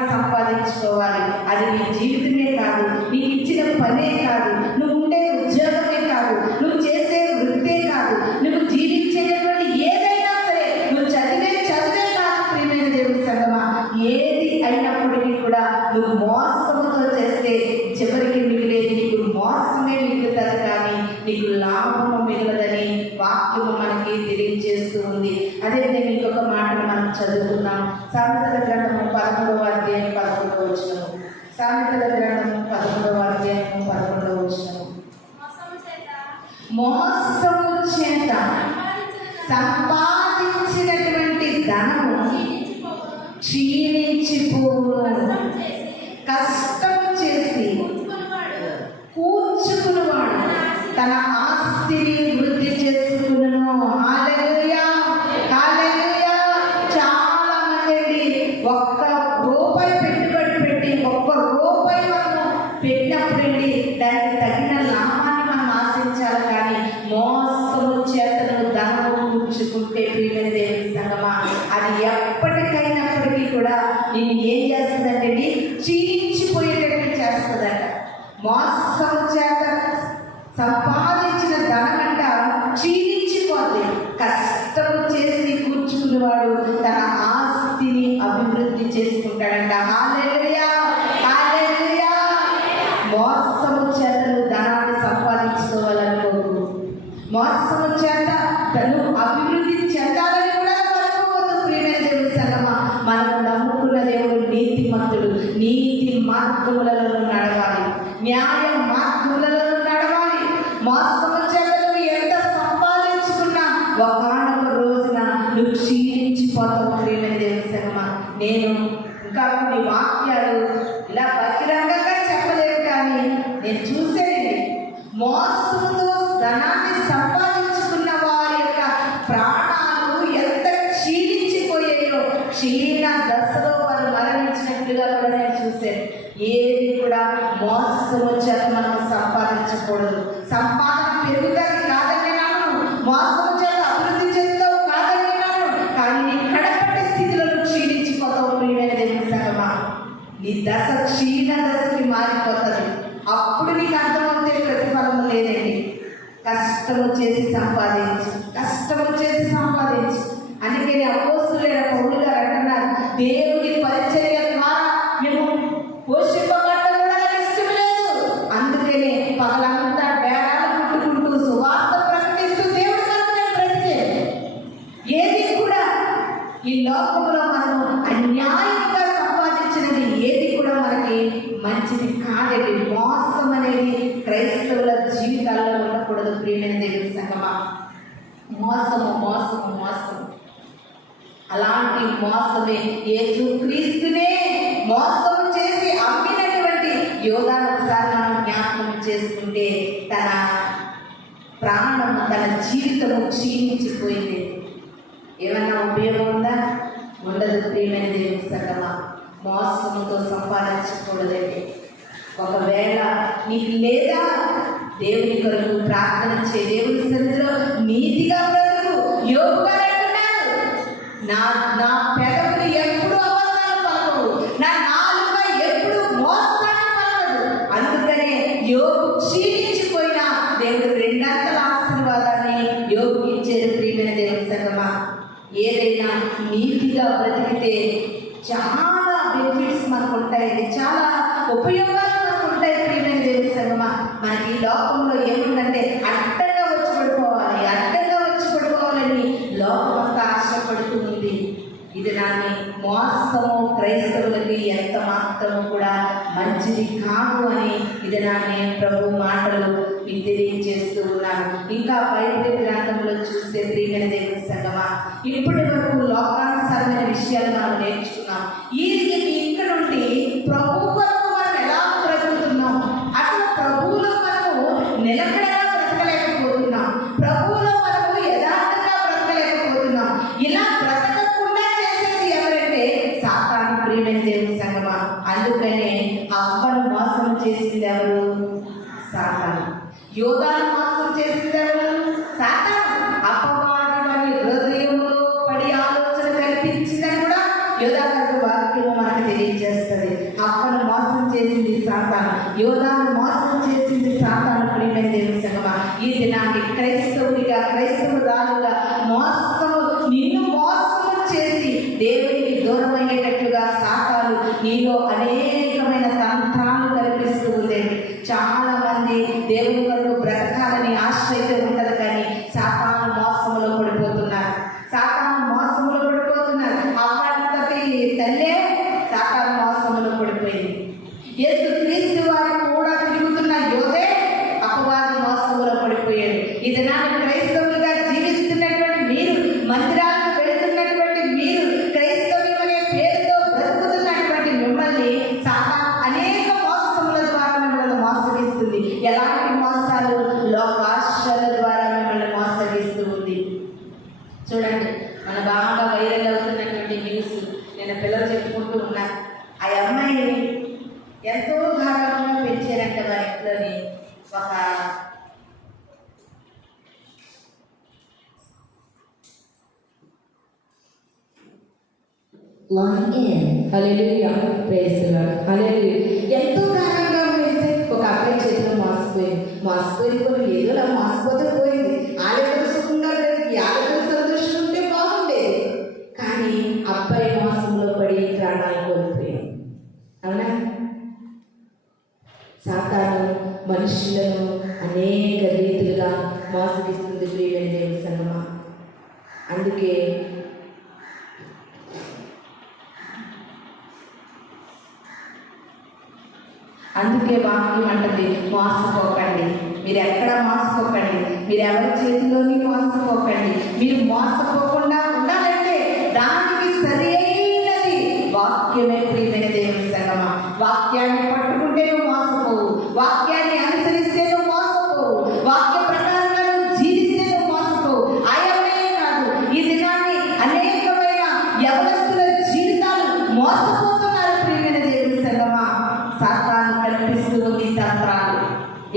నువ్వు మోసముతో చేస్తే చివరికి మిగిలేది నీకు మోసమే మిగులుతుంది, కానీ నీకు లాభము మిగలదని వాక్యము మనకి తెలియజేస్తూ ఉంది. అదేవిధంగా ఇంకొక మాటను మనం చదువుకున్నాం. సామెతల గ్రంథము 11వ అధ్యాయం 11వ వచనము. సామెతల గ్రంథము 11వ అధ్యాయము 11వ వచనము. మోసము చేత సంపాదించినటువంటి ధనము క్షీణించిపోవును, కష్టం చేసి కూర్చుకునివాడు తన ఆస్తిని వృద్ధి చేసుకును. హల్లెలూయా, హల్లెలూయా. చాలా మంది ఒక్క రూపాయి పెట్టుబడి పెట్టి ఒక్క రూపాయి మనం పెట్టినప్పుడండి దానికి తగిన లాభాన్ని మనం ఆశించాలి, కానీ మోసము చేతను ధనము కూర్చుకుంటే ప్రియమైన దేవుని సంగమా, అది ఎప్పటికైనప్పటికీ కూడా నిన్ను ఏం చేస్తుందంటే క్షీణించిపోయేటట్టు చేస్తుందట. మోసము చేత సంపాదించిన ధనమంట క్షీణించిపోతే, కష్టము చేసి కూర్చుకునేవాడు తన ఆస్తిని అభివృద్ధి చేసుకుంటాడంట. హల్లెలూయా, హల్లెలూయా. మోసము చేత నువ్వు ధనాన్ని సంపాదించుకోవాలనుకోకు. మోసము చేత తను అభివృద్ధి చెందాలని కూడా అనుకోవద్దు ప్రియమైన దేవుని సంగమా. మనం నమ్ముకున్న దేవుడు నీతిమంతుడు. నీతి మార్గములలో నడవాలి, న్యాయ మార్గములలో నడవాలి. మోసము చేత నువ్వు ఎంత సంపాదించుకున్నా ఒకనొక రోజున నువ్వు క్షీణించిపోతావు ప్రియమైన దేవుని సంగమా. నేను ఇంకా కొన్ని వాక్యాలు ఇలా బహిరంగంగా చెప్పలేవు, కానీ నేను చూసేది మోసముతో ధనాన్ని సంపాదించుకున్న వారి యొక్క ప్రాణాలు ఎంత క్షీణించిపోయాయో, క్షీణ దశలో వారు మరణించినట్లుగా కూడా నేను చూశాను. ఏది కూడా మోసము చేత మనం సంపాదించకూడదు. సంపాదన పెరుగుతుంది కాదని నాను, మోసము చేత అభివృద్ధి చెందుతావు కాదని నాను, కానీ నీ కడపటి స్థితిలో క్షీణించిపోతావు ప్రియమైన దేవుని సంగమా. నీ దశ క్షీణ దశకి మారిపోతుంది. అప్పుడు నీకు అర్థమవుతే ప్రతిఫలము లేదండి. కష్టము చేసి సంపాదించు, కష్టము చేసి సంపాదించు. అందుకని అపోస్తలుడైన పౌలు గారు అంటున్నారు, దేవుని పరిచర్య ద్వారా మేము పోషింపబడటం కూడా నాకు ఇష్టం లేదు. అందుకనే పగలంతా బేరాలు పుట్టుకుంటూ సువార్త ప్రకటిస్తూ దేవుడి కొరకు నేను బ్రతికేది. ఏది కూడా ఈ లోకంలో మనము అన్యాయంగా సంపాదించినది ఏది కూడా మనకి మంచిది కాదండి. మోసం అనేది క్రైస్తవుల జీవితాల్లో ఉండకూడదు ప్రియమైన దేవుని సంగమా. మోసము మోసము మోసము, అలాంటి మోసమే యేసుక్రీస్తునే మోసం చేసి అమ్మినటువంటి యోధాను ఒకసారి మనం జ్ఞాపకం చేసుకుంటే తన ప్రాణం, తన జీవితము క్షీణించిపోయింది. ఏమన్నా ఉపయోగం ఉందా? ఉండదు ప్రియమైన దేవుని సంగమా. మోసముతో సంపాదించకూడదండి. ఒకవేళ నీకు లేదా దేవుని కొరకు ప్రార్థన చే, దేవుని సన్నిధిలో నీతిగా బ్రతుకు. యోగుగా అంటున్నాడు, నా పెదవులు ఎప్పుడు అబద్ధాలు పలకవు, నా నాలుక ఎప్పుడు మోసాన్ని పలకదు. అందుకనే యోగు క్షీణించిపోయినా దేవుడు రెండంతల ఆశీర్వాదాన్ని యోగు ఇచ్చేది ప్రియమైన దేవుని సంగమా. ఏదైనా నీతిగా బ్రతికితే చాలా బెనిఫిట్స్ మనకు ఉంటాయండి, చాలా ఉపయోగాలు మనకు ఉంటాయి ప్రియమైన దేవుని సంగమా. మనకి ఈ లోకంలో ఏముందంటే అడ్డంగా వచ్చి పడిపోవాలి, అడ్డంగా వచ్చి పడిపోవాలని లోకమంతా ఆశపడుతూ ఉంది. ఇది నాని మోసము క్రైస్తవులకి ఎంత మాత్రము కూడా మంచిది కాదు అని ఇది నాని ప్రభు మాటలు మీకు తెలియజేస్తూ ఉన్నాను. ఇంకా బైబిల్ గ్రంథంలో చూస్తే ప్రియమైన దేవుని సంగమా, ఇప్పటి వరకు లోకానుసారమైన విషయాలు మనం నేర్చుకున్నాం. ఈ ఇక్కడ నుండి ప్రభు కొరకు మనం ఎలా బ్రతుకుతున్నాం, అసలు ప్రభువులో మనము నిలకడగా బ్రతకలేకపోతున్నాం, ప్రభువులో మనము యథార్థంగా బ్రతకలేకపోతున్నాం. ఇలా బ్రతకకుండా చేసేది ఎవరంటే సాతాను ప్రియమైన దేవుని సంగమా. అందుకనే అవ్వను మోసం చేసింది ఎవరు? సాతాను. యోధాను మోసం చేసింది ఎవరు? సాతాను. అపవాది హృదయంలో పడి ఆలోచన కల్పించిందని కూడా యోధా గారి వాక్యం మనకు తెలియజేస్తుంది. అవ్వను మోసం చేసింది సాతాను, యోధాను మోసం చేసింది సాతాను ప్రియమైన దేవుని సంగమా. ఈ దినాన్ని క్రైస్తవుడిగా క్రైస్తవురాలుగా మోసము నిన్ను మోసము చేసి దేవునికి దూరమయ్యేటట్లుగా సాతాను నీలో అనేకమైన నిన్న పిల్లలు చెప్పుకుంటూ ఉన్నారు. ఆ అమ్మాయి ఎంతో గాఢంగా పెంచారంట మా ఇంట్లోని. ఒక హల్లెలూయా, ప్రైజ్ ది లార్డ్, హల్లెలూయా. ఎంతో గాఢంగా పెడితే ఒక అబ్బాయి చేతిలో మోసపోయింది కొన్ని ఏదోలా మోసపోతే పోయింది. ఆలెక్కలు సుఖంగా లేదు, ఆలెక్కలు సంతోషం ఉంటే బాగుండేది. కానీ అబ్బాయి మోసంలో పడి ప్రాణాలు కోల్పోయాడు. అవునా? సాతాను మనుషులను అనేక రీతులుగా మోసగిస్తుంది ప్రియమైన దేవుని సంగమా. అందుకే వాక్యం అంటది, మోసపోకండి. మీరు ఎక్కడ మోసపోకండి, మీరు ఎవరి చేతిలోని మోసపోకండి. మీరు మోసపోకుండా ఉండాలంటే దానికి సరి అయినది వాక్యమే ప్రియమైన దేవుని సంగమా. వాక్యాన్ని పట్టుకుంటే నువ్వు మోసపోవు, వాక్యాన్ని అనుసరిస్తే నువ్వు మోసపోవు, వాక్య ప్రకారంగా నువ్వు జీవిస్తే నువ్వు మోసపోవు. ఆయనే కాదు, ఈ దినాన్ని అనేకమైన యవనస్తుల జీవితాలు మోసపోతున్నారు ప్రియమైన దేవుని సంగమా. సాతాను కల్పిస్తూ ఉంది తంత్రాలు.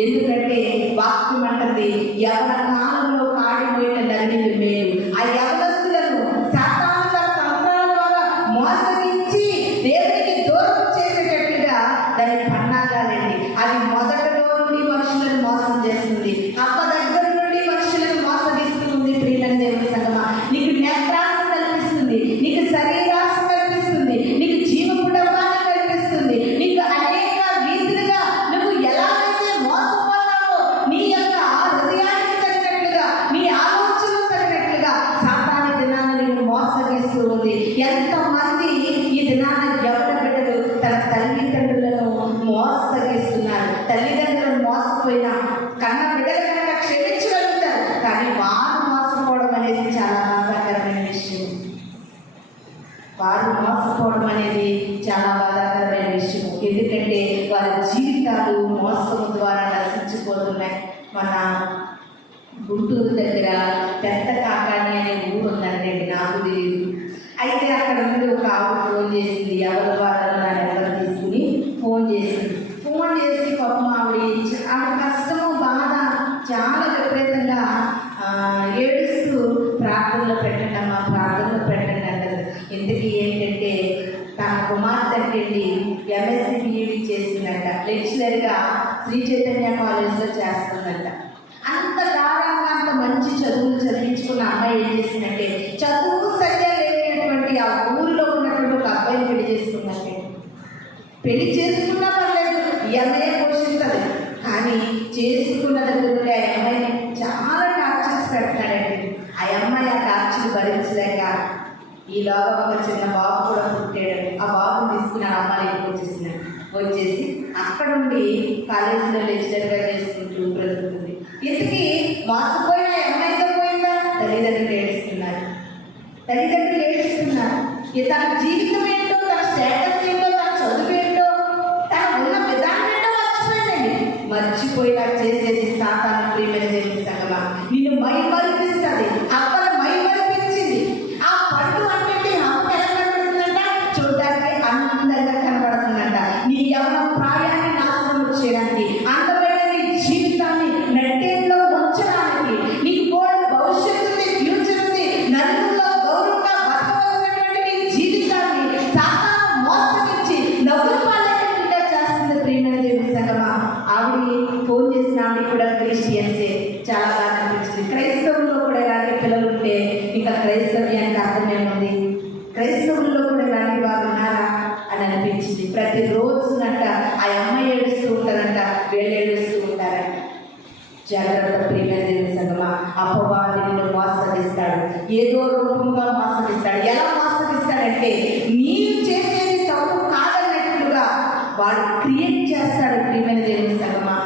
ఎందుకంటే వాక్యం అంటది, యవన కాలంలో కాడిపోయిన నదిని మేలు. ఆ యవనస్తులను సాతాను తన తంత్రాల ద్వారా మోసగించి దేవునికి దూరం చేసేటట్టుగా దాని పన్నాగాలండి. అది మొదటలో నుండి మనుషులను మోసం చేస్తుంది, అప్ప దగ్గర నుండి మనుషులను మోసగిస్తుంది ప్రియమైన దేవుని సంగమా. నీకు నేత్రాశ కల్పిస్తుంది, నీకు శరీరాశ కల్పిస్తుంది, నీకు జీవపు డబ్బాన్ని కల్పిస్తుంది, నీకు అనేక రీతిలుగా నువ్వు ఎలాగైతే మోసపోతావో నీ యొక్క హృదయానికి తగినట్లుగా, నీ ఆలోచనకు తగినట్లుగా సాతాను దినాన్ని నిన్ను మోసగిస్తూ ఉంది. ఎంతమంది ఈ దినాన్ని యవన బిడ్డలు తన తల్లిదండ్రులను మోసగిస్తున్నారు. తల్లిదండ్రులను మోసపోయినా కన్న బిడ్డలు కనుక క్షమించగలుగుతారు, కానీ వారు మోసపోవడం అనేది చాలా బాధాకరమైన విషయం. వారు మోసపోవడం అనేది చాలా బాధాకరమైన విషయం. ఎందుకంటే వారి జీవితాలు మోసం ద్వారా నశించిపోతున్నాయి. మన గుంటూరు దగ్గర పెద్ద కాకాని అనే ఊరు ఉందండి, నాకు తెలియదు. అయితే అక్కడ నుండి ఒక ఆవిడ ఫోన్ చేసింది, ఎవరి వాళ్ళని నా నెంబర్ తీసుకుని ఫోన్ చేసి పాపం ఆవిడ కష్టము బాధ చాలా విపరీతంగా ఏడుస్తూ ప్రార్థనలో పెట్టండి అమ్మా, ప్రార్థనలో పెట్టండి అంటారు. ఇంతకీ ఏంటంటే తన కుమార్తె వెళ్ళి ఎంఎస్సీ బీఈడీ చేసిందంట, లెక్చరర్గా శ్రీ చైతన్య కాలేజ్లో చేస్తుందంట. అంత దారుణంగా అంత మంచి చదువులు చదివించుకున్న అమ్మాయి ఏం చేసిందంటే చదువు సరిగ్గా లేనటువంటి ఆ ఊరిలో ఉన్నటువంటి ఒక అబ్బాయిని పెళ్లి చేసుకుందంటే. పెళ్లి చేసుకున్నా పర్లేదు, ఈ అమ్మాయి పోషిస్తుంది. కానీ చేసుకున్న దగ్గర ఆ అమ్మాయిని చాలా టార్చర్స్ పెడతాడండి. ఆ అమ్మాయి ఆ టార్చర్ భరించలేక ఈలోగా ఒక చిన్న బాబు కూడా పుట్టాడు. ఆ బాబుని తీసుకుని ఆ అమ్మాయి వచ్చేసి అక్కడ నుండి కాలేజీలో లెక్చరర్గా చేసుకుంటూ బ్రతుకుతుంది. ఇంతకీ మోసపోయిన అమ్మాయితో పోయిందా? తల్లిదండ్రులు ఏడుస్తున్నారు. తన జీవితం ఏంటో, తన స్టేటస్ ఏంటో, తన చదువు ఏంటో, తన ఉన్న విధానం ఏంటో మర్చిపోయిందండి. మర్చిపోయినా చేసేది సాతాను ప్రియమైన దేవుని సంగమా. నిన్ను మైమరిపిస్తుంది. అక్కడ మైమరిపించింది. ఆ పండు అంటే అమ్మ ఎలా కనబడుతుందంట, చూడడానికి అందంగా కనబడుతుందంట. నీ యవ్వన ప్రాయాన్ని నాశనం చేయడానికి, అందమైన నీ జీవితాన్ని నట్టేట్లో ఉంచడానికి, నీ కోల్డ్ భవిష్యత్తు ఉంది, ఫ్యూచర్ ఉంది, నలుగురిలో గౌరవంగా బతకవలసినటువంటి నీ జీవితాన్ని సాతాను మోసగించి నవ్వుల పాలైనట్టుగా చేస్తుంది ప్రియమైన దేవుని సంగమా. ఆవిడ ఫోన్ చేసిన ఆవిడ కూడా క్రిస్టియన్సే. చాలా బాగా అనిపించింది. క్రైస్తవుల్లో కూడా ఇలాంటి పిల్లలు ఉంటే ఇంకా క్రైస్తవ్యానికి అర్థమేముంది? క్రైస్తవుల్లో కూడా ఇలాంటి వారు ఉన్నారా అని అనిపించింది. ప్రతిరోజునంట ఆ అమ్మాయి ఏడుస్తూ ఉంటారంట, వీళ్ళు ఏడుస్తూ ఉంటారంట. జాగ్రత్త ప్రియమైన దేవుని సంగమా. అపవాది నిన్ను మోసగిస్తాడు, ఏదో రూపంగా మోసగిస్తాడు. ఎలా మోసగిస్తాడంటే నీవు చేసేది తప్పు కాదన్నట్లుగా వాడు క్రియేట్ చేస్తాడు ప్రియమైన దేవుని సంగమా.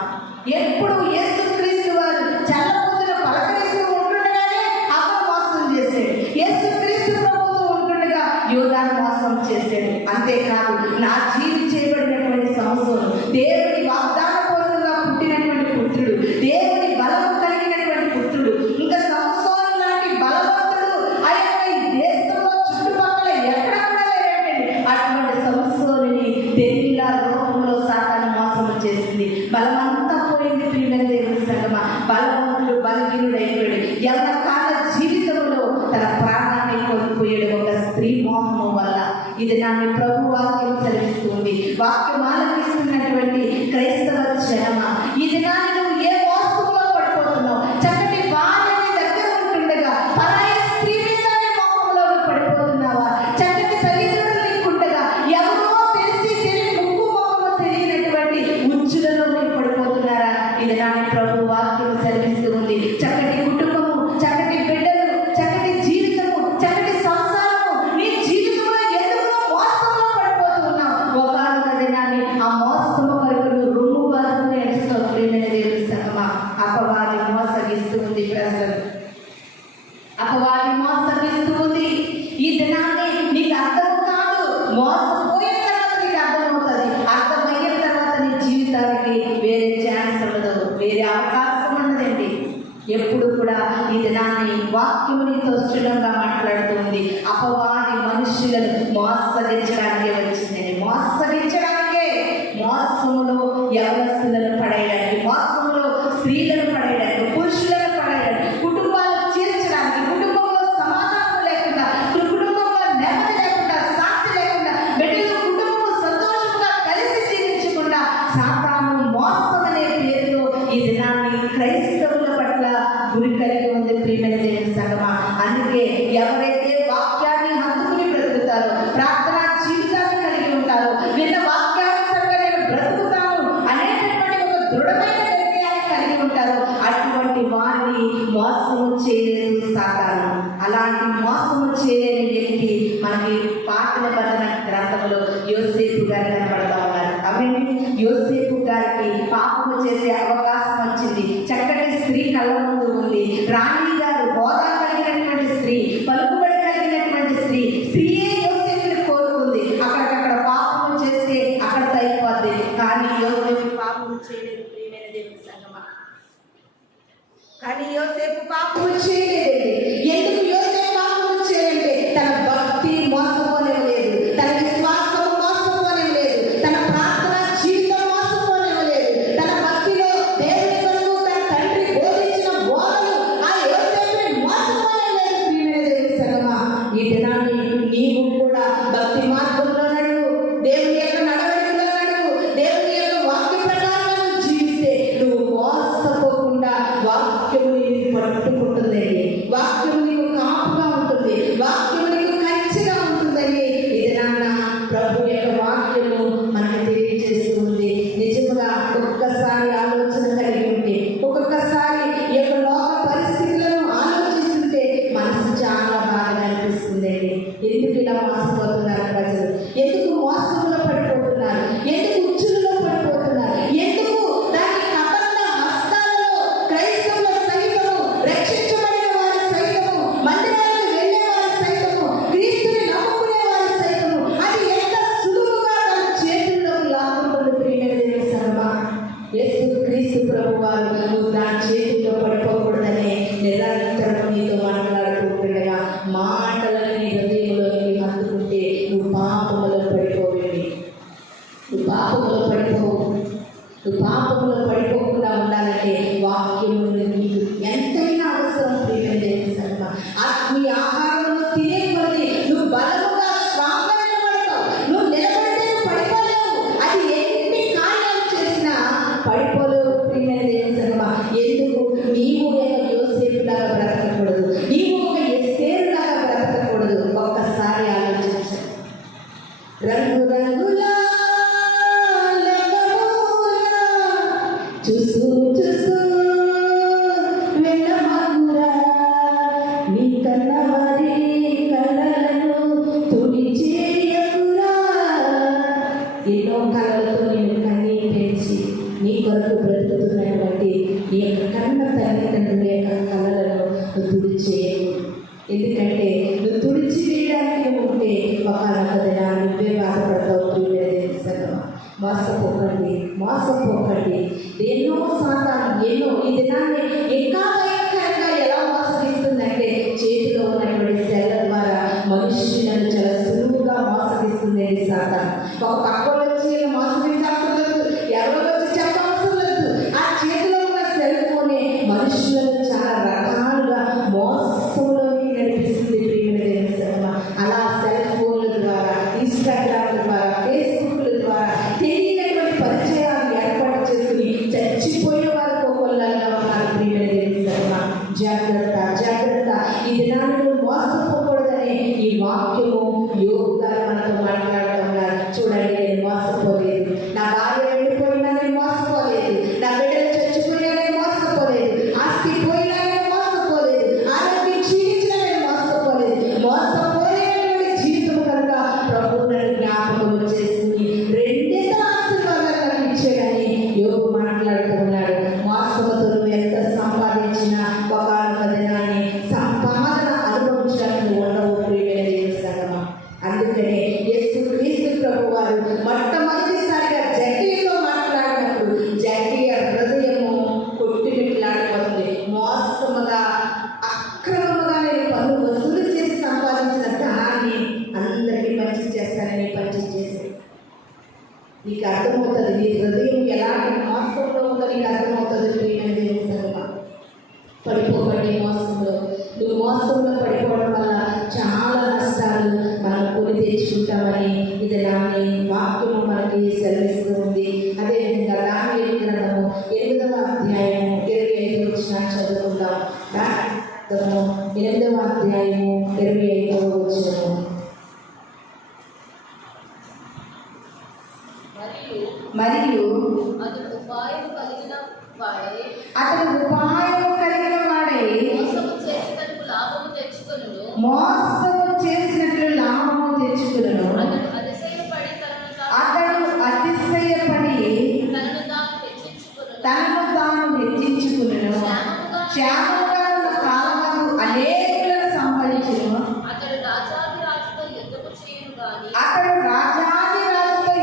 ఎప్పుడు యేసుక్రీస్తు వారు చల్లబుద్ధిన పలకరిస్తూ ఉంటుండగానే అమ్మ మోసం చేశాడు. యేసుక్రీస్తు ప్రభువు ఉంటుండగా యోధాను మోసం చేశాడు. అంతేకాదు, నా జీవి చేయబడినటువంటి సంవత్సరం దేవుని వాగ్దానపూర్వకంగా పుట్టినటువంటి పుత్రుడు, దేవుని బలం కలిగినటువంటి పుత్రుడు, ఇంకా సంవత్సరం లాంటి బలవంతుడు ఆ యొక్క ఈ దేశంలో చుట్టుపక్కల ఎక్కడ కూడా లేదండి. వచ్చేసింది. బలమంతా పోయింది. ప్రియమైన దేవుని సంగమా, బలవంతుడు బలహీనుడైపోయాడు. ఎవరికాల జీవితంలో తన ప్రాణాన్ని కోల్పోయాడు ఒక స్త్రీ మోహము వల్ల. ఇది నాన్న ప్రభు వాక్యం సెలవిస్తుంది. వాక్యం ఆలపిస్తున్నటువంటి క్రైస్తవ జనమ, ఇది నాన్న నువ్వు ఏ మోసంలో పడిపోతున్నావు? చక్కటి భార్యని దగ్గర ఉంటుండగా పరాయి స్త్రీ మీదనే మోహంలో పడిపోతున్నావా? చక్కటి తల్లిదండ్రులు నీకుండగా ఎవరో తెలిసి తెలియని ముక్కు మోహము తెలియనటువంటి ఉచ్చులలో మీరు పడిపోతున్నారా? ఇది నాన్న ప్రభు వాక్యం సెలవిస్తూ ఉంది. చక్కటి కుటుంబము, చక్కటి బిడ్డలు, చక్కటి జీవితము, చక్కటి సంసారము, నీ జీవితంలో ఎందుకు మోసంలో పడిపోతున్నావు? ఒకనొక దినాన్ని ఆ మోసము వరకు నువ్వు రొమ్ము బాధను ఎడుస్తావు. ప్రియమైన దేవుని సంగమా, అపవాది మోసగిస్తూ ఉంది ప్రజలను, అపవాది మోసగిస్తూ ఉంది. ఈ దినాన్ని నీకు అర్థం కాదు, మోసపోయిన తర్వాత నీకు అర్థమవుతుంది. అర్థమయ్యిన తర్వాత నీ జీవితానికి వేరే ఛాన్స్ ఉండదు, వేరే అవకాశం ఉండదండి. ఎప్పుడు కూడా ఈ దినాన్ని వాక్యము నీతో సులభంగా మాట్లాడుతుంది. అపవాది మనుషులను మోసగించడానికే వచ్చిందండి, మోసగించడానికే. మోసములో యవనస్తులను పడేయడానికి, మోసములో స్త్రీలను పడేయడానికి, పురుషులను పడేయడానికి, కుటుంబాలు చీల్చడానికి, కుటుంబంలో సమాధానం లేకుండా, కుటుంబంలో నెమ్మది లేకుండా, శాంతి లేకుండా, బిడ్డలు కుటుంబము సంతోషంగా కలిసి జీవించకుండా సాతాను మోసం అనే పేరులో ఈ దినాన్ని క్రైస్తవుల పట్ల గురి కలిగి ఉంది. ప్రియమైన దేవుని సంగమా, అందుకే ఎవరైతే వాక్యాన్ని హత్తుకుని బ్రతుకుతారో, ప్రార్థనా జీవితాన్ని కలిగి ఉంటారో, విన్న వాక్యానుసారంగా నేను బ్రతుకుతాను అనేటటువంటి ఒక దృఢమైన నిర్ణయాన్ని కలిగి ఉంటారో, అటువంటి వారిని మోసము చేయలేదు సాతాను. అలాంటి మోసము చేయలేని వ్యక్తి మనకి పాత నిబంధన గ్రంథంలో యోసేపు గారు కనబడతా ఉన్నారు. అవేంటి? యోసేపు గారికి పాపము చేసే అవకాశం వచ్చింది. చక్కటి స్త్రీ కళ్ళ ముందు ఉంది. రాణి గారు, హోదా కలిగినటువంటి స్త్రీ, పలుకుబడి కలిగినటువంటి స్త్రీ, స్త్రీయే యోసేపుని కోరుకుంది. అక్కడికక్కడ పాపము చేస్తే అక్కడితో అయిపోద్ది. కానీ యోసేపు పాపము చేయలేదు. ప్రియమైన దేవుని సంగమా, కానీ యోసేపు పాపము చేయలేదండి. ఎందుకు యోసేపు పాపము చేయాలంటే తన భక్తి మోసపోలేదు, తన విశ్వాసం మోసపోలేదు, తన ప్రార్థన జీవితం మోసపోలేదు, తన భక్తిలో దేవుని కొరకు తన తండ్రి బోధించిన బోధలు ఆ యోసేపుని మోసపోలేదు. ప్రియమైన దేవుని సంగమా, ఈ దినాన్ని నీవు కూడా భక్తి మార్గంలో నడువు, దేవుని యొక్క నడవడికలో నడువు, దేవుని యొక్క వాక్య ప్రకారం జీవిస్తే నువ్వు మోసపోకుండా వాక్యము నీకు పట్టుకుంటుందండి, వాక్యము నీకు కాపుగా ఉంటుంది, వాక్యము నీకు ఖచ్చితంగా ఉంటుందని ఇది నాన్న ప్రభు యొక్క వాక్యము మనకు తెలియజేస్తుంది. నిజంగా ఒక్కొక్కసారి ఆలోచన కలిగి ఉంటే, ఒక్కొక్కసారి ఈ యొక్క లోక పరిస్థితులను ఆలోచిస్తుంటే మనసు చాలా బాగా అనిపిస్తుందండి. ఎందుకు ఇలా మోసపోతున్నారు ప్రజలు? ఎందుకు మోసంలో పడిపోతున్నారు? ఎందుకు ఉచ్చులలో పడిపోతున్నారు? ఎందుకు దాని కబంధ హస్తాలలో క్రైస్తవుల సైతము, రక్షించబడిన వారి సైతము, మందిరాలకు వెళ్ళే వారి సైతము, క్రీస్తుని నమ్ముకునే వారి సైతము అది ఎంత సులువుగా తన చేతుల్లోకి లాక్కుంటుంది. ప్రియమైన దేవుని సంగమా, యేసు క్రీస్తు ప్రభు వారు నువ్వు దాని చేతుల్లో పడిపోకూడదనే నిరంతరం నీతో మాట్లాడుకుంటుండగా మాటలను నీ హృదయంలోకి హత్తుకుంటే నువ్వు పాపములో పడిపోవేమి, నువ్వు పాపములో పడిపోవు. నువ్వు పాపములో పడిపోకుండా ఉండాలంటే వాక్యము నీకు ఎంతైనా అవసరం. ప్రియమైన దేవుని సంగమా, ఆత్మీయ ఆహారంలో తినే కొద్దీ నువ్వు బలముగా స్ట్రాంగ్గా నిలబడతావు. నువ్వు నిలబడితే నువ్వు పడిపోలేవు. అది ఎన్ని కార్యాలు చేసినా పడిపోలేవు. ప్రియమైన దేవుని సంగమా, ఎందుకు నీవు ఒక యోసేపు లాగా బ్రతకకూడదు? నీవు ఒక ఎస్తేరు లాగా బ్రతకకూడదు? ఒక్కసారి ఆలోచించు. రంగు రంగుల చూస్తూ చూస్తూ వెళ్ళమాకురా, నీ కన్నవారి కళ్ళలను తుడిచేయకురా. ఎన్నో కళలతో నేను కన్నీరు పెంచి నీ కొరకు బ్రతుకుతున్నటువంటి నీ యొక్క కన్న తల్లిదండ్రుల యొక్క కళలను తుడిచేయకు. ఎందుకంటే నువ్వు తుడిచి వేయడానికి ఉంటే ఒకనొక దినాన్ని నువ్వే బాధపడతావు. మోసపోకండి, మోసపోకండి. ఎన్నో సాతాను ఎన్నో ఈ దినాన్ని ఇంకా భయంకరంగా ఎలా మోసగిస్తుందంటే చేతిలో ఉన్నటువంటి సెల్ల ద్వారా మనుషులను చాలా సులువుగా మోసగిస్తుంది సాతాను. ఒక పక్కన వచ్చి మోసగించాల్సిన ఎవరో వచ్చి నీకు అర్థమవుతుంది. నీ హృదయం ఎలాంటి మోసంలో ఉందో నీకు అర్థమవుతుంది. ప్రియమైన దేవుని సంగమా, పడిపోకండి మోసంలో. నువ్వు మోసంలో పడిపోవడం వల్ల చాలా నష్టాలు మనం కొని తెచ్చుకుంటామని ఇది నాని వాక్యము మనకి సెలవిస్తూ ఉంది. అదేవిధంగా దానియేలు గ్రంథము 8వ అధ్యాయము 25వ వచనం చదువుకుందాం. 8వ అధ్యాయము 25వ వచనం. మరియు అతడు ఉపాయము కలిగిన వాడే మోసము చేసినట్లు లాభము తెచ్చుకొనును. అతడు అతిశయపడి తనను తాను హెచ్చించుకొనును. క్షేమముగా ఉన్న కాలమందు అనేకులను సంహరించును. అతడు రాజాది రాజుతో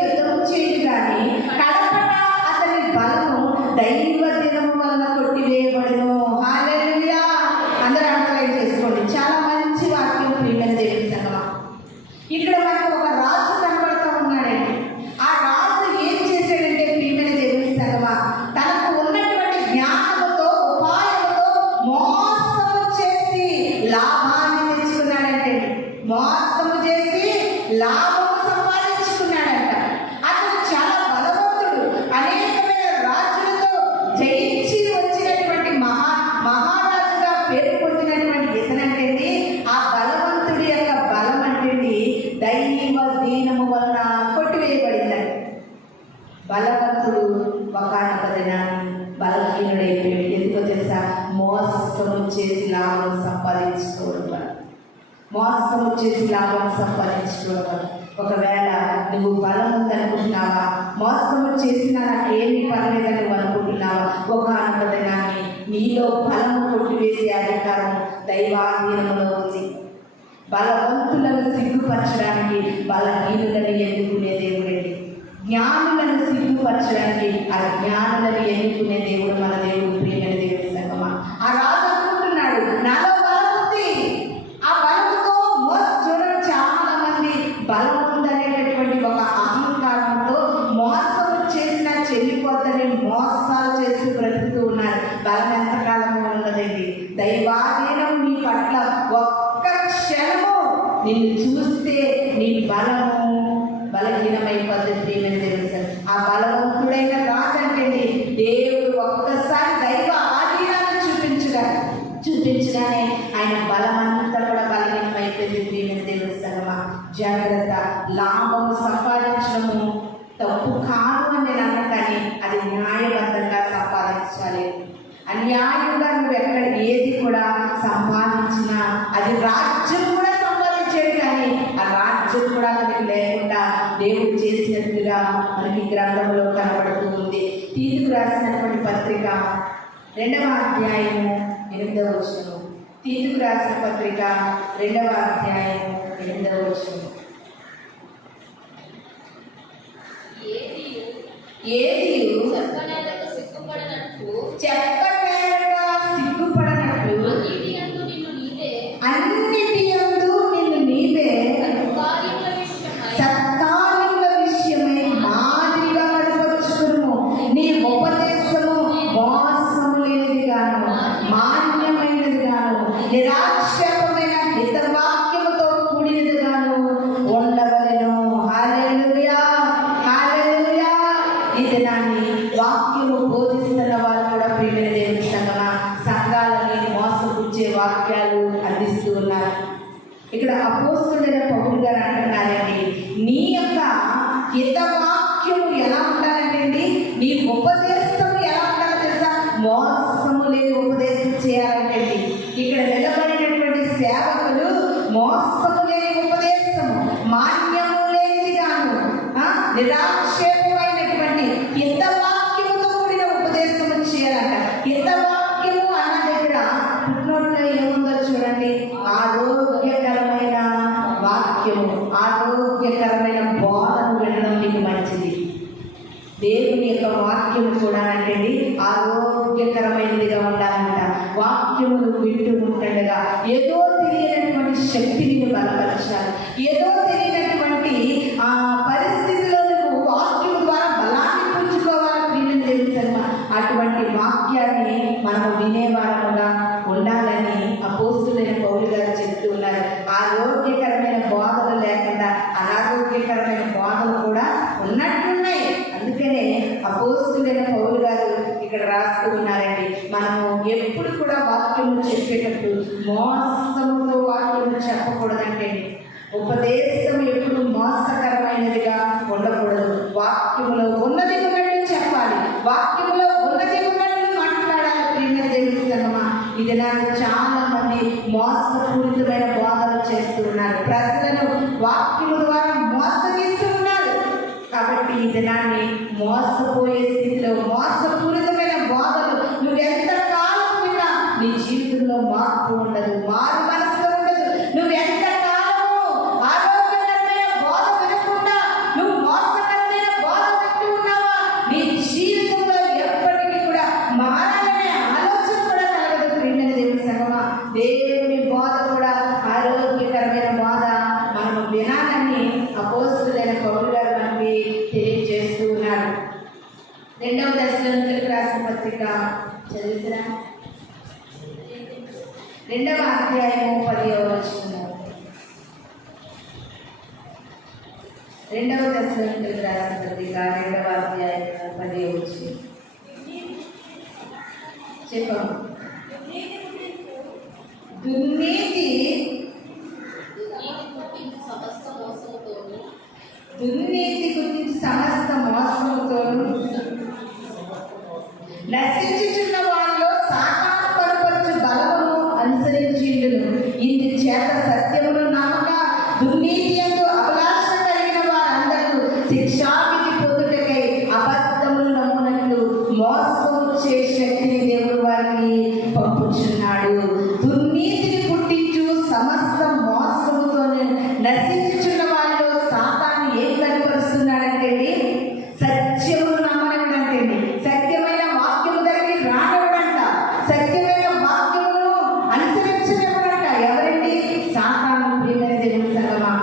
యుద్ధము చేయు గాని కడపట అతని బలము దైవ దినము వలన కొట్టివేయబడును. హల్లెలూయా. అందరూ అండర్లైన్ చేసుకోండి. చాలా మంచి వాక్యం ప్రియమైన దేవుని సంగమా. ఇక్కడ మనకు ఒక రాజు కనబడుతూ ఉన్నాడండి. ఆ రాజు ఏం చేశాడంటే ప్రియమైన దేవుని సంగమా, తనకు ఉన్నటువంటి జ్ఞానముతో ఉపాయముతో మోసము చేసి లాభాన్ని తెచ్చుకున్నాడంటే, మోసము చేసి లాభము సంపాదించుకున్నాడంట. అతను చాలా బలవంతుడు. అనేకమైన రాజులతో జయించి వచ్చినటువంటి మహారాజుగా పేరు పొందినటువంటి ఇతనంటే ఆ బలవంతుడి యొక్క బలం అంటే దైవ దీనము వలన కొట్టివేయబడిందండి. బలవంతుడు ఒకనొక దినాన్ని బలహీనుడైపోయాడు. ఎందుకో తెలుసా? మోసము చేసి లాభం సంపాదించుకోవడం. మోసము చేసి లాభం సంపాదించుకోవడం. ఒకవేళ నువ్వు బలం ఉందనుకుంటున్నావా, మోసము చేసిన నాకేమీ పర్లేదని నువ్వు అనుకుంటున్నావా, ఒకనొక దినాన్ని నీలో బలము కొట్టివేసే అధికారం దైవాధీనంలో ఉంది. బలవంతులను సిగ్గుపరచడానికి బలహీనులను ఎన్నుకునే దేవుడండి. జ్ఞానులను సిగ్గుపరచడానికి అజ్ఞానులను ఎన్నుకునే దేవుడు మన దేవుడు. ప్రియమైన దేవుడి సంగమా, ఆ రాజు అనుకుంటున్నాడు నాలో బలం ఉంది. ఆ బలంతో చూడండి, చాలా మంది బలం ఉందనేటటువంటి ఒక అహంకారంతో మోసము చేసిన చెల్లిపోతని మోసాలు చేస్తూ బ్రతుకుతూ ఉన్నారు. బలం ఎంతకాలం ఉన్నదండి. దైవాధీనం నీ పట్ల ఒక్క క్షణము నిన్ను చూస్తే నీ బలము బలహీనమైపోతుంది. ప్రియమైన దేవుడు సార్, ఆ బలవంతుడైన రాజు అంటే దేవుడు ఒక్కసారి దైవ ఆధీనాన్ని చూపించగానే ఆయన బలమంతా కూడా బలహీనమైపోయింది. ప్రియమైన దేవుడు సంగమా, జాగ్రత్త. లాభము సంపాదించడము తప్పు కాదు అని నేను అన్నా, కానీ అది న్యాయబద్ధంగా సంపాదించాలి. అన్యాయంగా నువ్వు ఎక్కడ ఏది కూడా సంపాదించినా అది రాజ్యం కూడా సంపాదించేది, కానీ ఆ రాజ్యం కూడా మనకి లేకుండా దేవుడు చేసినట్లుగా మనకి గ్రంథంలో కనబడుతూ ఉంది. తీతుకు రాసినటువంటి పత్రిక 2వ అధ్యాయము 8వ వచనం. తీతుకు రాసిన పత్రిక 2వ అధ్యాయము 8వ వచనం. ఏదియు చెప్పనేలకు సిగ్గుపడనట్లు అన్నిటి యందు నిన్ను నీవే సత్కార్యముల విషయమై మాదిరిగా కనపరుచుకును. నీ ఉపదేశము మోసము లేనిది గాను మాన్యమైనది గాను నిరాక్షేపమైన హితవాక్యముతో కూడినది గాను ఉండవలెను. హల్లెలూయా, హల్లెలూయా. ఈ దినాన్ని వాక్యము బోధిస్తున్న వారు కూడా ప్రియమైన దేవుని సంఘాలని మోసపుచ్చే వాక్యాలు అందిస్తూ ఉన్నారు. ఇక్కడ అపోస్తలుడైన పౌలు గారు అంటున్నారండి, నీ యొక్క హితవాక్యము ఎలా ఉండాలంటే, నీ ఉపదేశం ఎలా ఉండాలో తెలుసా? మోసము లేని ఉపదేశం చేయాలంటే ఇక్కడ నిలబడినటువంటి సేవకులు మోసము లేని ఉపదేశము, మాన్యము లేనిది గాను నిరాక్షేపమైనటువంటి హితవాక్యముతో కూడిన ఉపదేశము చేయాలంట. హితవాక్యము అన్న దగ్గర పుట్టినోట్లో ఏముందో చూడండి. ఆరోగ్యకరమైన వాక్యము, ఆరోగ్యకరమైన బోధను వినడం మీకు మంచిది. దేవుని యొక్క వాక్యము కూడా అంటే ఆరోగ్యకరమైనదిగా ఉండాలంట. వాక్యమును వింటూ ఉంటుండగా ఏదో తెలియనటువంటి శక్తిని బలపరచాలి. ఏదో తెలియనటువంటి పరిస్థితిలో నువ్వు వాక్యము ద్వారా ఆరోగ్యకరమైన బోధలు కూడా ఉన్నట్లున్నాయి. అందుకనే అపోస్తలుడైన పౌలు గారు ఇక్కడ రాస్తూ ఉన్నారండి, మనము ఎప్పుడు కూడా వాక్యము చెప్పేటప్పుడు మోసముతో వాక్యము చెప్పకూడదంటే, ఉపదేశం ఎప్పుడు మోసకరమైనదిగా ఉండకూడదు. వాక్యములో ఉన్నది ఉన్నట్టు చెప్పాలి, వాక్యములో ఉన్నది ఉన్నట్టు మాట్లాడాలి. ప్రియమైన దేవుని సంగమా, ఈ దినాలు చాలా మంది మోసపూరితమైన బోధలు చేస్తూ ఉన్నారు, ప్రజలను వాక్యము ద్వారా మోసగిస్తూ ఉన్నారు. కాబట్టి ఈ దినాన్ని మోసపోయే స్థితిలో మోసపూరితమైన బోధలు నువ్వెంత కాలం విన్నా నీ జీవితంలో మార్పు ఉండదు, మారు మనసు ఉండదు. నువ్వెంత కాలము ఆరోగ్యకరమైన బోధ వినకుండా నువ్వు మోసకరమైన బోధ వింటూ ఉన్నావా, నీ జీవితంలో ఎప్పటికీ కూడా మారాలనే ఆలోచన కూడా కలగదు. ప్రియమైన దేవుని సంగమా, దేవుని బోధ కూడా ఆరోగ్యకరమైన బోధ మనము వినాలని అపోస్తలుడైన పౌలు గారు మనకి తెలియజేస్తూ ఉన్నారు. 2వ దశలోనికి రాసిన పత్రిక చదివిరా, 2వ అధ్యాయము 10వ వచనం. 2వ దశలోనికి రాసిన పత్రిక 2వ అధ్యాయము 10వ వచనం. చెప్పండి. దుర్నీతి గురించి సమస్త మోసముతోను నశించుచున్న వారిలో సాతాను పరపరచు బలమును అనుసరించిండును. ఇందు చేత సత్యమును నమ్మక దుర్నీతి యందు అభిలాష కలిగిన వారందరూ శిక్షావిధి పొందుటకై అబద్ధములు నమ్మునట్లు మోసము చే శక్తిని దేవుడు వారిని పంపుచున్నాడు. దుర్నీతిని పుట్టించు సమస్త మోసముతోనే నశించుచున్న వారిలో సాతాను ఏం కనపరుస్తున్నాడంటే, సత్యమును నమ్మనడంటే, సత్యమైన వాక్యము దగ్గరికి రానివ్వడంట, సత్యమైన వాక్యమును అనుసరించనివ్వడంట. ఎవరండి? సాతాను. ప్రియమైన దేవుని సంగమా,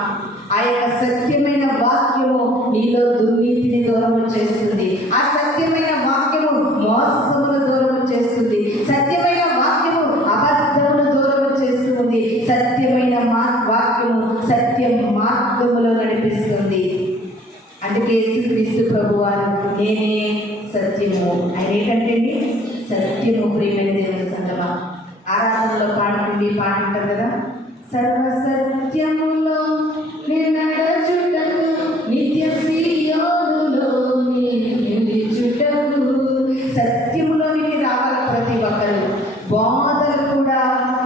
ఆ యొక్క సత్యమైన వాక్యము నీలో దుర్నీతిని దూరం చేస్తుంది, ఆ సత్యమైన వాక్యము మోసమును దూరం చేస్తుంది, సత్యమైన వాక్యము అబద్ధమును దూరం చేస్తుంది, సత్యమైన వాక్యము సత్య మార్గములో నడిపిస్తుంది. అందుకే యేసుక్రీస్తు ప్రభువారు నేనే సత్యము, ఆయన ఏంటంటే సత్యము. ప్రియమైన దేవుని సంగమా, ఆరాధనలో పాడుతుంది పాట ఉంటారు కదా, సర్వసత్యములో నడచుటకు నిత్య సీయోనులో నిలుచుటకు. సత్యములోనికి రావాలి ప్రతి ఒక్కరు. బోధలు కూడా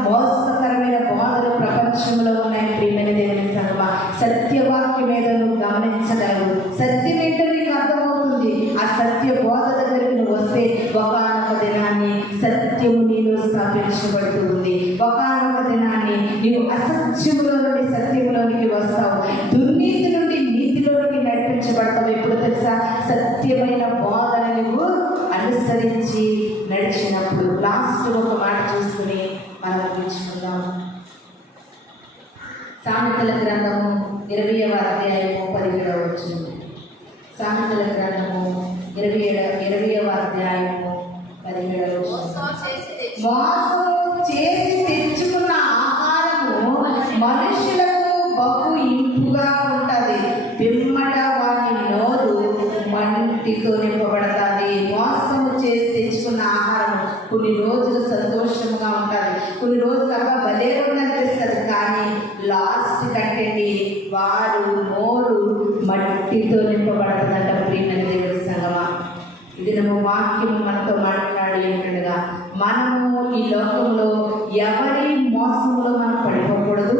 మోసకరమైన బోధలు ప్రపంచంలో ఉన్నాయి. ప్రియమైన దేవుని సంగమా, సత్యవాక్యం మీద నువ్వు గమనించగలవు, సత్యం ఏంటో నీకు అర్థమవుతుంది. ఆ సత్య బోధ దగ్గరికి నువ్వు వస్తే ఒకానొక దినాన్ని సత్యము నీలో స్థాపించబడుతుంది, ఒకానొక దినాన్ని నీవు అసత్యములో నుండి సత్యములోనికి వస్తావు, దుర్నీతి నుండి నీతిలోనికి నడిపించబడతావు. ఎప్పుడు తెలుసా? సత్యమైన బోధన నువ్వు అనుసరించి నడిచినప్పుడు. లాస్ట్ ఒక మాట చూసుకుని మనం ముగించుకుందాం. సామెతల గ్రంథము 20వ అధ్యాయము 17వ వచనం. సామెతల గ్రంథము 20వ అధ్యాయము 17వ వచనం. మోసము చేసి తెచ్చుకున్న ఆహారము మనుషులకు బహు ఇంపుగా ఉంటుంది, పిమ్మట వారి నోరు మంటితో నింపబడుతుంది. మోసము చేసి తెచ్చుకున్న ఆహారం కొన్ని రోజులు సంతోషంగా ఉంటుంది, కొన్ని రోజులు అబ్బా భలే అనిపిస్తుంది, కానీ లాస్ట్ కంటే వారు నోరు మట్టితో నింపబడుతుందంట. ప్రియమైన దేవుడి సంగమా, ఇది నువ్వు వాక్యము మనతో మాట్లాడి ఏంటనగా, మనము ఈ లోకంలో ఎవరి మోసములో మనం పడిపోకూడదు,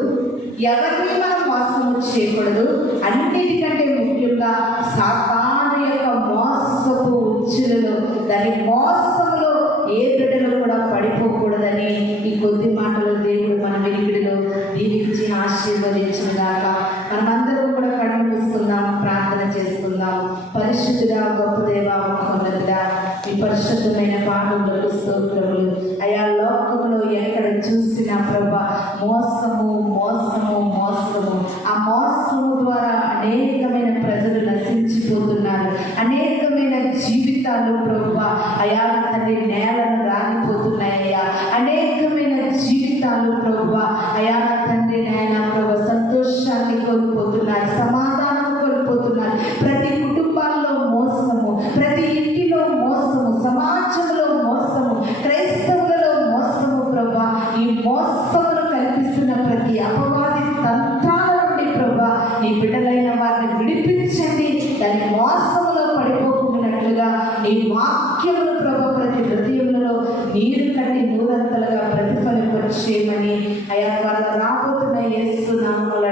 ఎవరిని మనం మోసము చేయకూడదు. అన్నిటికంటే ముఖ్యంగా సాతాను యొక్క మోసపు ఉచ్చులలో, దాని మోసములో ఏ బిడ్డలు కూడా పడిపోకూడదని ఈ కొద్ది మాటలు దేవుడు మన వెలిగిడిలో దీవించి ఆశీర్వదించిన దాకా మనమందరం కూడా కళ్ళు మూసుకుందాం, ప్రార్థన చేసుకుందాం. పరిశుద్ధుడా, గొప్ప దేవా, మహోన్నతుడా, ఈ పరిశుద్ధమైన పాదములకు స్తోత్రములు. అయా, లోకములో ఎక్కడ చూసినా ప్రభా మోసము మోసము మోసము, ఆ మోసము ద్వారా అనేకమైన ప్రజలు నశించిపోతున్నారు, అనేకమైన జీవితాలు ప్రభా అయా తండ్రి నేలను రాలిపోతున్నాయ్యా, అనేకమైన జీవితాలు ప్రభా అయా తండ్రి నాయన ప్రభా సంతోషాన్ని కోల్పోతున్నారు, సమాధానం దాని మోసములో పడిపోకున్నట్లుగా నీ వాక్యములు ప్రభు ప్రతి హృదయంలో నీరు కట్టి నూరంతలుగా ప్రతిఫలింపచేయమని అయా వాళ్ళు రాబోతున్న యేసు నామములో